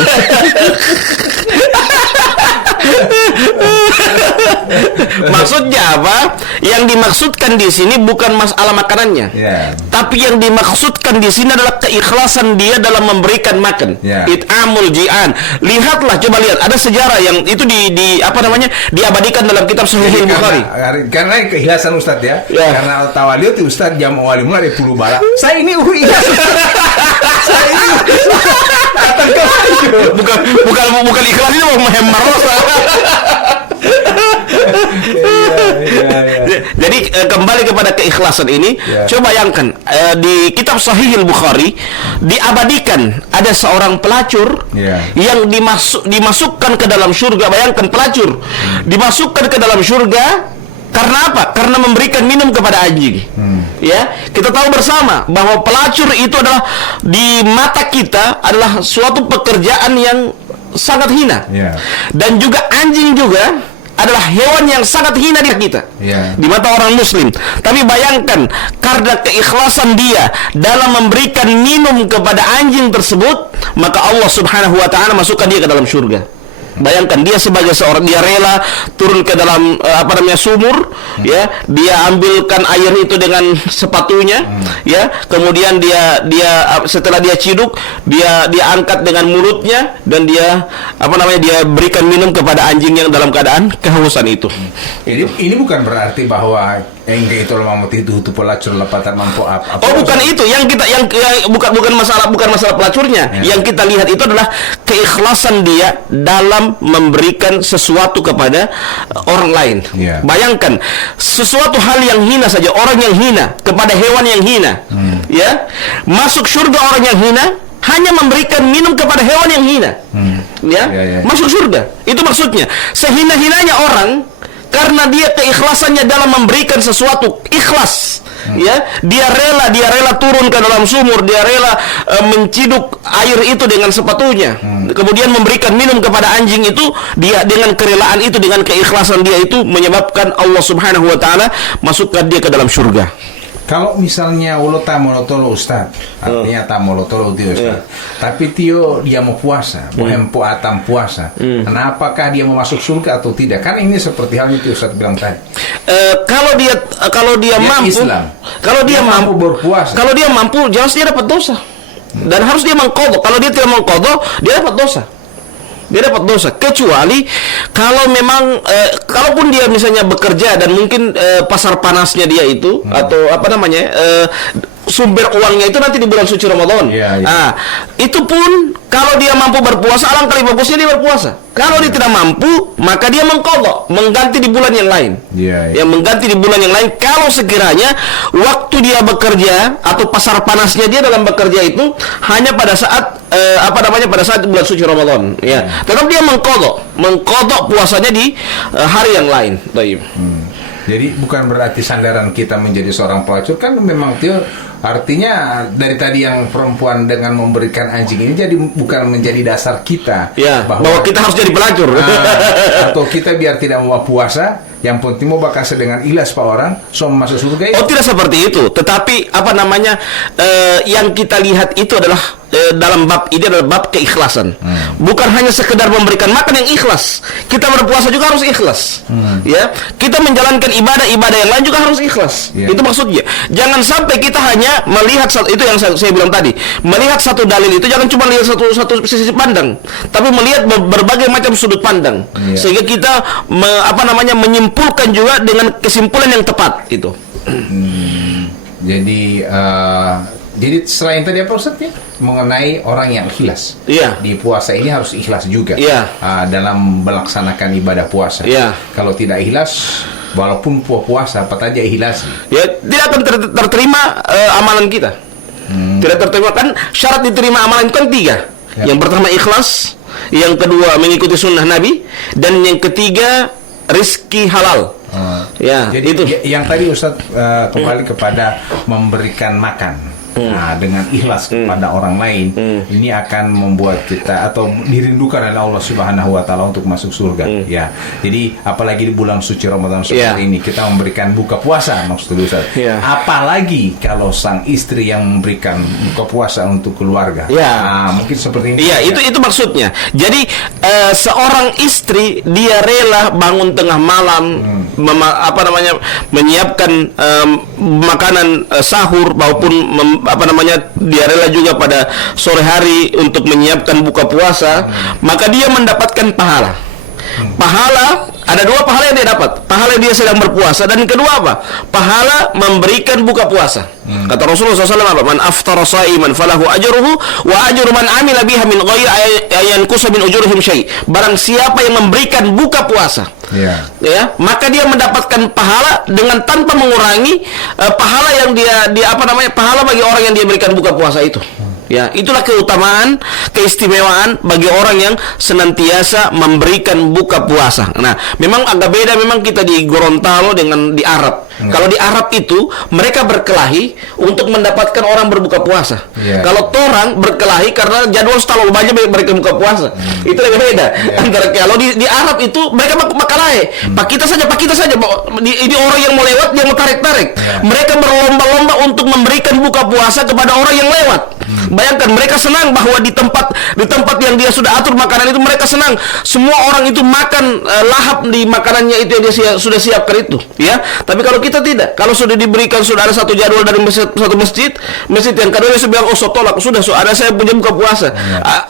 Maksudnya apa? Yang dimaksudkan di sini bukan masalah makanannya, tapi yang dimaksudkan di sini adalah keikhlasan dia dalam memberikan makan. It'amul ji'an. Lihatlah, coba lihat, ada sejarah yang itu di apa namanya diabadikan dalam kitab Sahih Bukhari. Karena keikhlasan Ustaz ya. Karena tawaliu itu Ustaz jam wali mulai 10 bala. Saya ini ikhlas. Saya ini bukan ikhlas, ini mau mehemar rosa. Jadi kembali kepada keikhlasan ini, coba bayangkan di kitab Sahih Bukhari diabadikan ada seorang pelacur yang dimasukkan ke dalam surga. Bayangkan pelacur dimasukkan ke dalam surga karena apa? Karena memberikan minum kepada anjing. Ya, kita tahu bersama bahwa pelacur itu adalah di mata kita adalah suatu pekerjaan yang sangat hina. Dan juga anjing juga adalah hewan yang sangat hina di kita, di mata orang muslim. Tapi bayangkan, karena keikhlasan dia dalam memberikan minum kepada anjing tersebut, maka Allah Subhanahu wa taala masukkan dia ke dalam surga. Bayangkan, dia sebagai seorang, dia rela turun ke dalam sumur, ya, dia ambilkan air itu dengan sepatunya, ya, kemudian dia setelah dia ciduk, dia angkat dengan mulutnya dan dia dia berikan minum kepada anjing yang dalam keadaan kehausan itu. Ini bukan berarti bahwa enggak itu mau itu pelacur lepatan mampu apa. Oh, bukan itu yang kita bukan masalah pelacurnya. Yang kita lihat itu adalah keikhlasan dia dalam memberikan sesuatu kepada orang lain. Bayangkan, sesuatu hal yang hina saja, orang yang hina kepada hewan yang hina, ya, masuk surga orang yang hina hanya memberikan minum kepada hewan yang hina, masuk surga. Itu maksudnya, sehina-hinanya orang, karena dia keikhlasannya dalam memberikan sesuatu, ikhlas, ya, dia rela turun ke dalam sumur, dia rela menciduk air itu dengan sepatunya, kemudian memberikan minum kepada anjing itu, dia dengan kerelaan itu, dengan keikhlasan dia itu menyebabkan Allah Subhanahu wa taala masukkan dia ke dalam surga. Kalau misalnya ulo tamolotolo Ustaz, artinya tamolotolo tio Ustaz, tapi tio dia mau puasa, mau empo atam puasa, kenapakah dia mau masuk surga atau tidak? Kan ini seperti halnya tio Ustaz bilang tadi. Kalau dia mampu, Islam. Kalau dia mampu berpuasa, kalau dia mampu, jelas dia dapat dosa dan harus dia mengqadha. Kalau dia tidak mengqadha, dia dapat dosa. Dia dapat dosa, kecuali kalau memang kalaupun dia misalnya bekerja dan mungkin pasar panasnya dia itu atau sumber uangnya itu nanti di bulan suci Ramadan. Nah, itu pun kalau dia mampu berpuasa, alangkah lebih bagusnya dia berpuasa. Kalau dia tidak mampu, maka dia mengqadha, mengganti di bulan yang lain. Yang mengganti di bulan yang lain kalau sekiranya waktu dia bekerja atau pasar panasnya dia dalam bekerja itu hanya pada saat pada saat bulan suci Ramadan, Tetap dia mengqadha puasanya di hari yang lain. Baik. Jadi bukan berarti sandaran kita menjadi seorang pelacur, kan memang itu artinya dari tadi yang perempuan dengan memberikan anjing ini jadi bukan menjadi dasar kita bahwa kita harus jadi pelacur atau kita biar tidak mau puasa, yang penting mau bakal dengan ikhlas Pak orang so masuk surga. Tidak seperti itu, tetapi yang kita lihat itu adalah dalam bab ini adalah bab keikhlasan. Bukan hanya sekedar memberikan makan yang ikhlas, kita berpuasa juga harus ikhlas. Kita menjalankan ibadah-ibadah yang lain juga harus ikhlas. Itu maksudnya. Jangan sampai kita hanya melihat itu yang saya bilang tadi, melihat satu dalil itu jangan cuma lihat satu sisi pandang, tapi melihat berbagai macam sudut pandang, sehingga kita menyimpulkan juga dengan kesimpulan yang tepat itu. Jadi selain tadi apa Ustaz ya? Mengenai orang yang ikhlas. Di puasa ini harus ikhlas juga. Dalam melaksanakan ibadah puasa. Kalau tidak ikhlas, walaupun puasa apa saja ikhlas, tidak akan terterima amalan kita. Tidak terterima, kan syarat diterima amalan itu kan 3. Yang pertama ikhlas, yang kedua mengikuti sunnah Nabi, dan yang ketiga rizki halal. Jadi itu yang tadi Ustaz kembali kepada memberikan makan. Dengan ikhlas kepada orang lain, ini akan membuat kita atau dirindukan oleh Allah Subhanahu wa taala untuk masuk surga. Jadi apalagi di bulan suci Ramadan seperti ini kita memberikan buka puasa maksud Ustaz. Apalagi kalau sang istri yang memberikan buka puasa untuk keluarga. Mungkin seperti ini. Itu maksudnya. Jadi seorang istri dia rela bangun tengah malam menyiapkan makanan sahur maupun dia rela juga pada sore hari untuk menyiapkan buka puasa, maka dia mendapatkan pahala. Pahala, ada 2 pahala yang dia dapat. Pahala dia sedang berpuasa, dan kedua apa? Pahala memberikan buka puasa. Kata Rasulullah SAW apa? Man aftara sa'iman falahu ajruhu wa ajru man amila biha min ghairi ayanqusa min ujurihim syai'. Barang siapa yang memberikan buka puasa, maka dia mendapatkan pahala dengan tanpa mengurangi pahala yang pahala bagi orang yang dia berikan buka puasa itu. Itulah keutamaan, keistimewaan bagi orang yang senantiasa memberikan buka puasa. Nah, memang agak beda memang kita di Gorontalo dengan di Arab. Kalau di Arab itu mereka berkelahi untuk mendapatkan orang berbuka puasa. Kalau orang berkelahi karena jadwal terlalu banyak mereka buka puasa. Itu lebih beda. Antara kalau di Arab itu mereka berkelahi. Pak kita saja. Ini orang yang mau lewat dia mau tarik. Mereka berlomba-lomba untuk memberikan buka puasa kepada orang yang lewat. Bayangkan mereka senang bahwa di tempat yang dia sudah atur makanan itu mereka senang. Semua orang itu makan lahap di makanannya itu yang dia sudah siapkan itu. Tapi kalau kita tidak, kalau sudah diberikan, sudah ada satu jadwal dari satu masjid yang kedua dia bilang tolak, sudah ada saya punya buka puasa.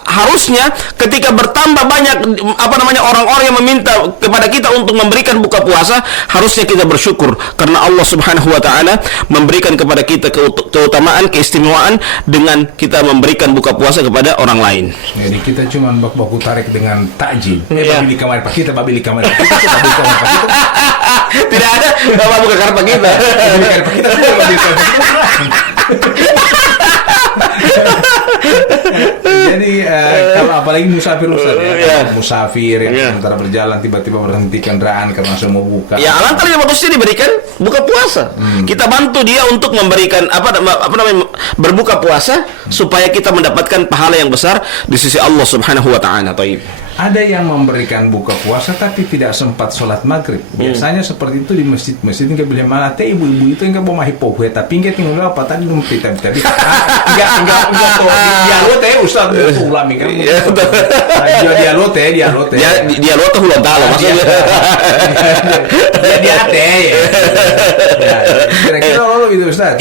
Harusnya ketika bertambah banyak orang-orang yang meminta kepada kita untuk memberikan buka puasa, harusnya kita bersyukur karena Allah Subhanahu wa taala memberikan kepada kita keutamaan, keistimewaan dengan kita memberikan buka puasa kepada orang lain. Jadi kita cuma baku tarik dengan takjil. Babili kamar Pak kita, babili kamar Pak kita. Tidak ada bapak buka karpet kita. Jadi kalau apalagi musafir musafir yang sementara berjalan tiba-tiba berhenti kendaraan karena semua buka. Alangkah lebih bagusnya diberikan buka puasa. Kita bantu dia untuk memberikan berbuka puasa supaya kita mendapatkan pahala yang besar di sisi Allah Subhanahu wa taala. Ada yang memberikan buka puasa tapi tidak sempat sholat maghrib. Biasanya seperti itu di masjid-masjid nggak boleh malah ibu-ibu itu nggak mau mahipoh tapi nggak tinggal apa tadi numpit tapi nggak dialog Ustaz ulami kan dialog ulang talo maksudnya dia kira-kira lo itu Ustaz.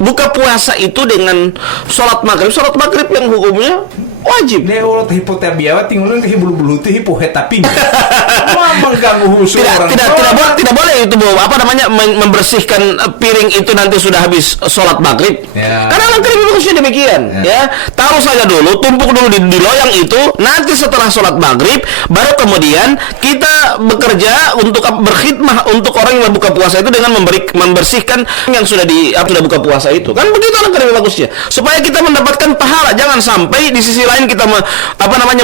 Buka puasa itu dengan sholat maghrib yang hukumnya Wajib. Lewat hipotermia tinggalin ke bulu-bulu itu hipohetaping. Wah, mengganggu husu orang. Tidak boleh itu, Bu. Apa namanya, membersihkan piring itu nanti sudah habis sholat maghrib. Ya. Karena langkah bagusnya demikian, ya. Taruh saja dulu, tumpuk dulu di loyang itu. Nanti setelah sholat maghrib, baru kemudian kita bekerja untuk berkhidmah untuk orang yang berbuka puasa itu dengan membersihkan yang sudah buka puasa itu. Kan begitu langkah bagusnya. Supaya kita mendapatkan pahala. Jangan sampai di sisi lain kita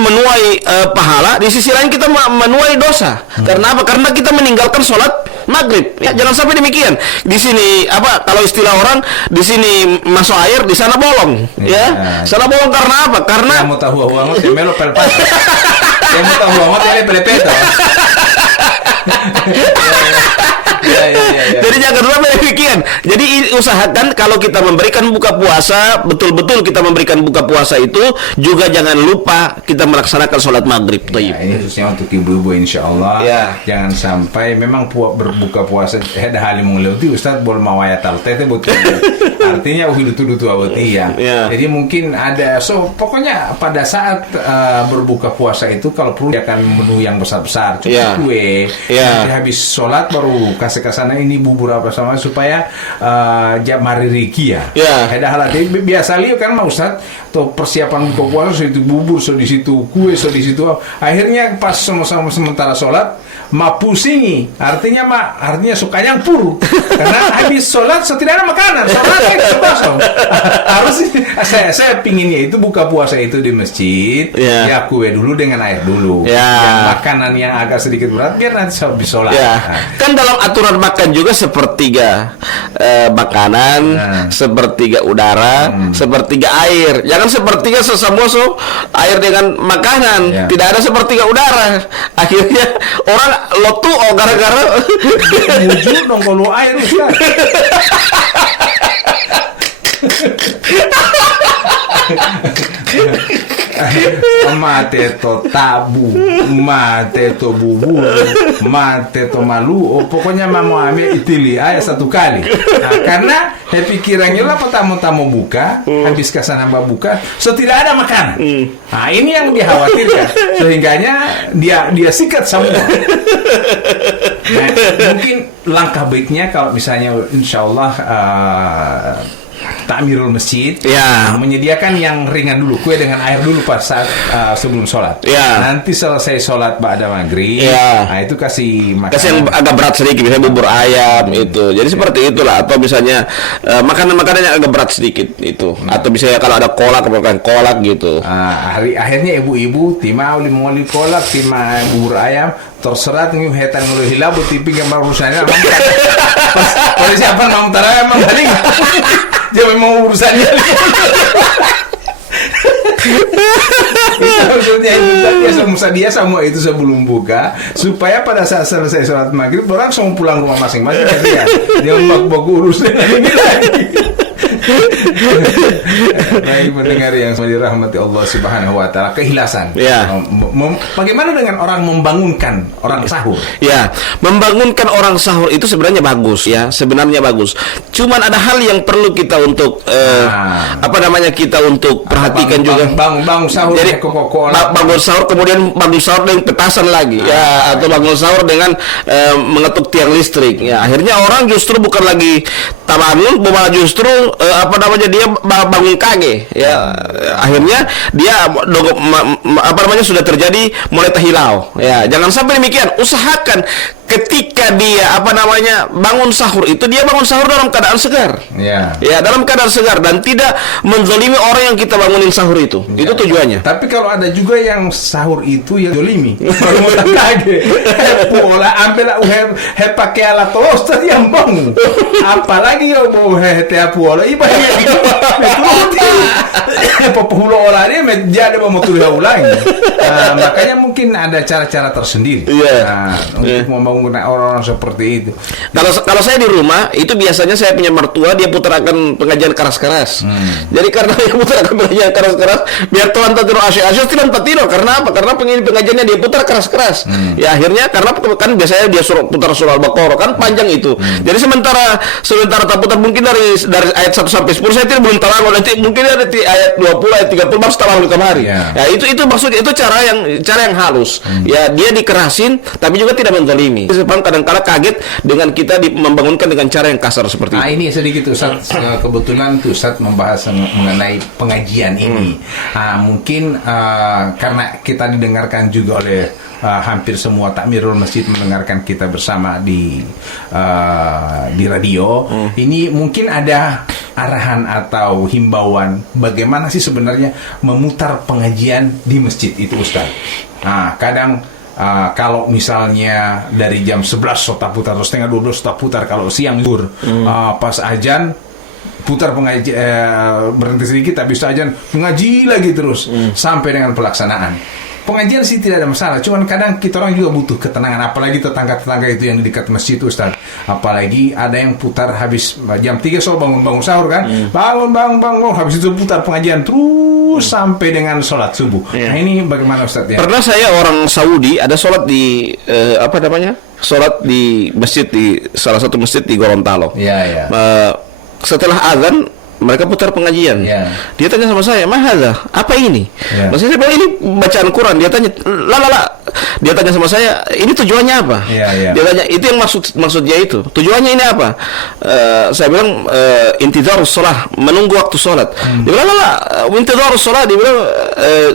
menuai pahala, di sisi lain kita menuai dosa. Karena apa? Karena kita meninggalkan sholat maghrib. Ya, jangan sampai demikian. Di sini kalau istilah orang, di sini masuk air, di sana bolong. Ya, sana bolong karena apa? Karena kamu tahu amat ya melo pelpas. Kamu tahu amat ya pelepeta. Jadi jangan sampai demikian. Jadi usahakan kalau kita memberikan buka puasa, betul-betul kita memberikan buka puasa itu juga jangan lupa kita melaksanakan sholat maghrib. Ya, ini khususnya untuk ibu-ibu insya Allah. Ya. Jangan sampai memang berbuka puasa ada hal yang melewati Ustaz boleh mawaya talte betul. Artinya dutu awati ya. Jadi mungkin ada pokoknya pada saat berbuka puasa itu kalau perlu akan menu yang besar-besar cukup kue. Nanti habis sholat baru kasih ke sana ini bubur apa sama supaya jamari riki ya. Ada hal biasa lihat kan Ustaz tuh persiapan buka puasa so itu bubur so di situ kue so di situ. Akhirnya pas sama-sama sementara sholat mapusingi artinya suka nyampur karena habis sholat tidak ada makanan sholat kosong. Harus saya pinginnya itu buka puasa itu di masjid ya kue dulu dengan air dulu makanan yang agak sedikit berat biar nanti habis sholat. Kan dalam aturan makan juga sepertiga makanan, sepertiga udara, sepertiga air. Jangan sepertiga sesamoso air dengan makanan. Tidak ada sepertiga udara. Akhirnya orang lotu gara-gara wujud dong kalau air Ustaz. Mate to tabu, mate to bubur, mate to malu. Pokoknya mau ambil itili aja satu kali. Karena pikirannya lah tamu-tamu buka, habis kesana buka, tidak ada makanan. Nah ini yang dikhawatirkan, sehingganya dia sikat semua. Nah, mungkin langkah baiknya kalau misalnya insya Allah takmirul masjid menyediakan yang ringan dulu kue dengan air dulu pas saat sebelum sholat nanti selesai sholat ba'da maghrib nah itu kasih yang agak berat sedikit misalnya bubur ayam itu jadi seperti itulah atau misalnya makanan-makanan yang agak berat sedikit itu atau misalnya kalau ada kolak makan kolak gitu akhirnya ibu-ibu tima oli kolak tima bubur ayam terserat nyuhetan ngulu hilabu tipi gambar urusannya pas siapa mau tarawih emang balik dia memang urusannya itu maksudnya itu dia semua itu sebelum buka supaya pada saat selesai sholat maghrib orang semua pulang rumah masing-masing dia bak urusan ini lagi. Baik pendengar yang dirahmati Allah Subhanahu wa taala, keikhlasan. Bagaimana dengan orang membangunkan orang sahur? Membangunkan orang sahur itu sebenarnya bagus sebenarnya bagus. Cuman ada hal yang perlu kita untuk kita untuk perhatikan juga. Bangun sahur. Jadi bangun sahur kemudian bangun sahur dengan petasan lagi atau bangun sahur dengan mengetuk tiang listrik. Akhirnya orang justru bukan lagi tabangun, malah justru dia bangun kage akhirnya dia sudah terjadi mulai terhilau jangan sampai demikian. Usahakan ketika dia bangun sahur itu dia bangun sahur dalam keadaan segar dalam keadaan segar dan tidak menzalimi orang yang kita bangunin sahur itu itu tujuannya. Tapi kalau ada juga yang sahur itu yang zalimi kalau mau kage pola ambil pakai alat toaster yang bangun apalagi mau teh pola ibaratnya populo orangnya menjadi mau tulis ulang makanya mungkin ada cara-cara tersendiri untuk membangun menggunakan orang-orang seperti itu. Kalau saya di rumah itu biasanya saya punya mertua, dia putarkan pengajian keras-keras. Jadi karena dia putarkan pengajian keras-keras, biar tuan tidur asyik-asyik tidak tidur. Karena apa? Karena pengajiannya dia putar keras-keras. Ya akhirnya karena kan biasanya dia putar surah Al-Baqarah kan panjang itu. Jadi sementara tak putar mungkin dari ayat 1 sampai 10 saya belum tahu, nanti mungkin ada di ayat 20 ayat 30 baru tahu kemari. Ya itu maksudnya itu cara yang halus. Ya dia dikerasin tapi juga tidak menzalimi. Sebab kadang-kala kaget dengan kita membangunkan dengan cara yang kasar seperti itu. Ini sedikit Ustaz, kebetulan Ustaz membahas mengenai pengajian ini. Mungkin karena kita didengarkan juga oleh hampir semua takmirul masjid mendengarkan kita bersama di radio. Ini mungkin ada arahan atau himbauan bagaimana sih sebenarnya memutar pengajian di masjid itu Ustaz. Kadang kalau misalnya dari jam 11 tak putar, atau setengah 12 tak putar, kalau siang zuhur pas ajan putar pengaji, berhenti sedikit habis ajan mengaji lagi terus sampai dengan pelaksanaan. Pengajian sih tidak ada masalah, cuman kadang kita orang juga butuh ketenangan, apalagi tetangga-tetangga itu yang di dekat masjid Ustaz. Apalagi ada yang putar habis jam 3 soal bangun sahur kan, bangun, habis itu putar pengajian terus sampai dengan sholat subuh. Nah ini bagaimana Ustaz ya? Pernah saya orang Saudi ada sholat di sholat di masjid, di salah satu masjid di Gorontalo. Setelah azan mereka putar pengajian. Dia tanya sama saya, "Mahadza? Apa ini?" Maksudnya saya bilang, "Ini bacaan Quran." Dia tanya, "La. Dia tanya sama saya, "Ini tujuannya apa?" Dia tanya, "Itu yang maksudnya itu. Tujuannya ini apa?" Saya bilang, "Intidharus shalah, menunggu waktu salat." Dia bilang, "La. Intidharus shalah." Dia bilang,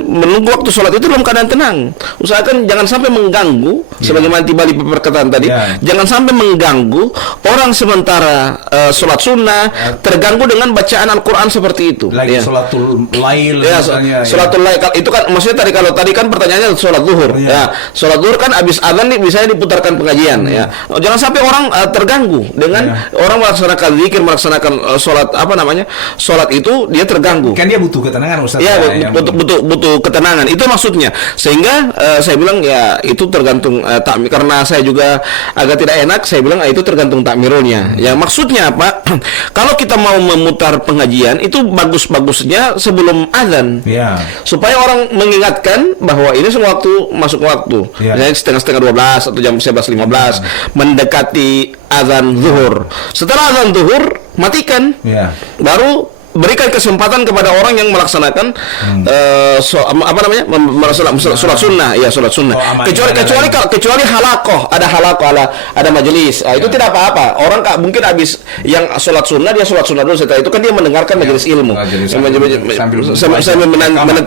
menunggu waktu salat itu dalam keadaan tenang. Usahakan jangan sampai mengganggu, sebagaimana tibali perkataan tadi. Jangan sampai mengganggu orang sementara salat sunnah, terganggu dengan bacaan Al-Quran seperti itu. Lagi sholatul lail misalnya. Sholatul lail itu kan maksudnya kalau tadi kan pertanyaannya sholat zuhur. Sholat zuhur kan habis azan nih misalnya diputarkan pengajian. Jangan sampai orang terganggu dengan orang melaksanakan zikir, melaksanakan sholat itu dia terganggu. Kan dia butuh ketenangan Ustaz. Butuh ketenangan. Itu maksudnya. Sehingga saya bilang ya itu tergantung takmir. Karena saya juga agak tidak enak, saya bilang itu tergantung takmirulnya. Ya maksudnya apa? Kalau kita mau memutar pengajian itu bagus-bagusnya sebelum azan, supaya orang mengingatkan bahwa ini semua waktu masuk waktu, misalnya setengah 12 atau jam 11.15 mendekati azan zuhur. Setelah azan zuhur matikan, baru berikan kesempatan kepada orang yang melaksanakan sholat sunnah, sholat sunnah. Kecuali halakoh, ada majelis, itu tidak apa-apa. Orang mungkin habis yang sholat sunnah dia sholat sunnah dulu, setelah itu kan dia mendengarkan majelis ilmu, sambil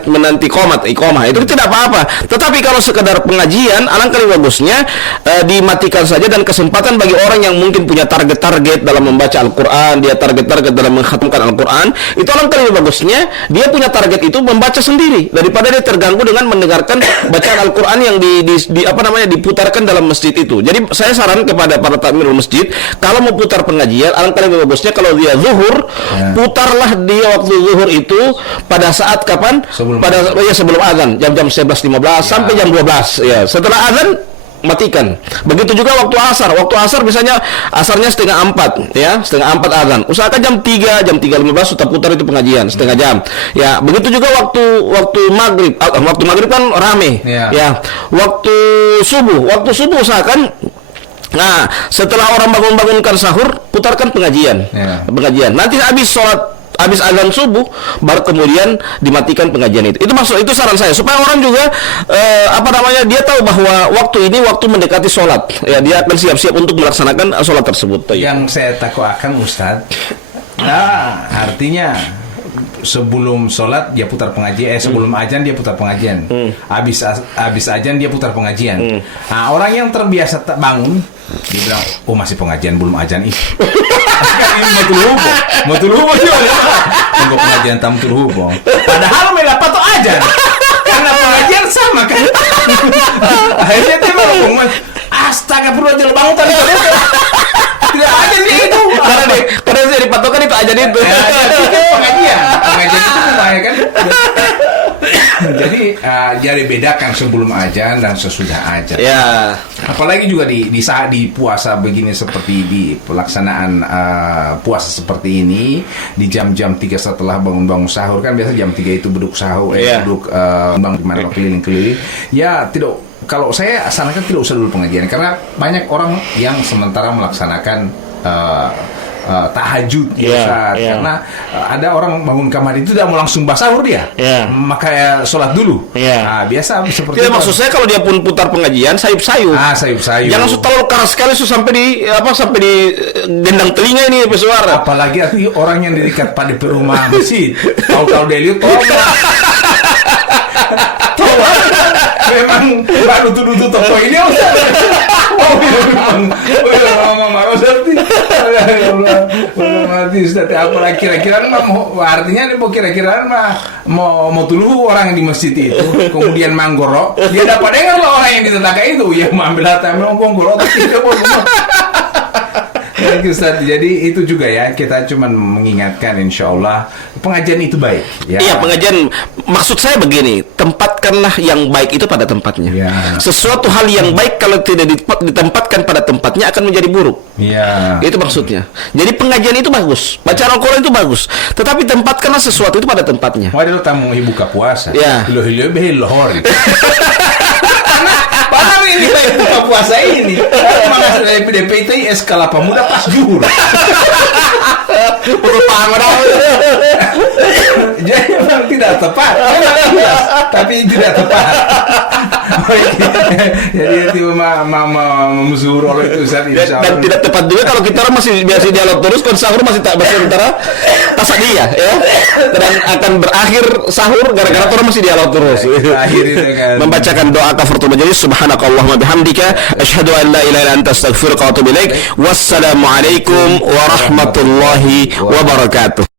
menanti iqamah, itu tidak apa-apa. Tetapi kalau sekedar pengajian, alangkah lebih bagusnya dimatikan saja, dan kesempatan bagi orang yang mungkin punya target dalam membaca Al-Quran, dia target dalam mengkhatamkan Al-Quran, itu alangkah lebih bagusnya dia punya target itu membaca sendiri daripada dia terganggu dengan mendengarkan bacaan Al-Quran yang diputarkan dalam masjid itu. Jadi saya saran kepada para takmirul masjid, kalau mau putar pengajian alangkah lebih bagusnya kalau dia zuhur, putarlah dia waktu zuhur itu pada saat kapan? Sebelum azan, jam 11.15 sampai jam 12. Setelah azan matikan. Begitu juga waktu asar. Waktu asar misalnya asarnya setengah 4 azan. Usahakan jam 3:15 sudah putar itu pengajian setengah jam. Begitu juga waktu maghrib. Waktu maghrib kan rame. Waktu subuh usahakan. Nah, setelah orang bangunkan sahur, putarkan pengajian. Nanti habis azan subuh baru kemudian dimatikan pengajian itu. Itu saran saya supaya orang juga dia tahu bahwa waktu ini waktu mendekati sholat. Dia akan siap-siap untuk melaksanakan sholat tersebut. Yang saya takutkan Ustaz, artinya sebelum sholat dia putar pengajian, sebelum ajan dia putar pengajian, habis ajan dia putar pengajian. Orang yang terbiasa bangun dia bilang, masih pengajian belum ajan ih. Kan ini mau tulubo juga. Tunggu pengajian tam tulubo. Padahal mereka patok ajan. Karena pengajian sama kan. Akhirnya dia ngomong, astaga perlu aja bangun tadi. Tidak ajan dia itu. Karena saya dipatokan itu ajan itu. Pengajian itu memang kan. Jadi bedakan sebelum ajan dan sesudah ajan. Ya. Apalagi juga di saat di puasa begini, seperti di pelaksanaan puasa seperti ini, di jam-jam 3 setelah bangun sahur, kan biasa jam 3 itu beduk sahur, beduk bangun di mana keliling-keliling. Ya tidak, kalau saya sarankan tidak usah dulu pengajian, karena banyak orang yang sementara melaksanakan tahajud karena ada orang bangun kamar itu tidak mau langsung sahur dia, maka sholat dulu. Nah, biasa seperti itu. Maksud saya kalau dia pun putar pengajian sayup-sayup. Sayup-sayup. Jangan terlalu keras sekali sampai di gendang telinga ini pesuara. Apalagi orang yang di dekat pada rumah masjid. Tahu dia lihat memang baru tuduh toko ini apalagi kira-kira artinya mau tuduh orang yang di masjid itu kemudian manggoro, dia dapat dengar loh orang yang di tetangga itu ya mengambil harta manggoro tidak boleh. Ustaz, jadi itu juga ya, kita cuma mengingatkan, insya Allah pengajian itu baik ya. Iya, pengajian, maksud saya begini, tempatkanlah yang baik itu pada tempatnya. Sesuatu hal yang baik kalau tidak ditempatkan pada tempatnya akan menjadi buruk. Itu maksudnya. Jadi pengajian itu bagus, bacaan Al-Quran itu bagus, tetapi tempatkanlah sesuatu itu pada tempatnya. Waduh, tamu buka puasa lohor padahal ini baik buka puasa ini malah dari PDP itu skala pemuda pas juhur. Jadi memang tidak tepat, tapi tidak tepat. Jadi itu musuh oleh itu Ustaz, dan tidak tepat juga kalau kita orang masih biasa dialog terus, kan sahur masih tak sementara tasadia ya, dan akan berakhir sahur gara-gara orang masih dialog terus. Membacakan doa kafaratul majelis, subhanakallahumma bihamdika asyhadu an la ilaha illa anta astaghfiruka wa atubu ilaik. Wassalamualaikum warahmatullahi wabarakatuh.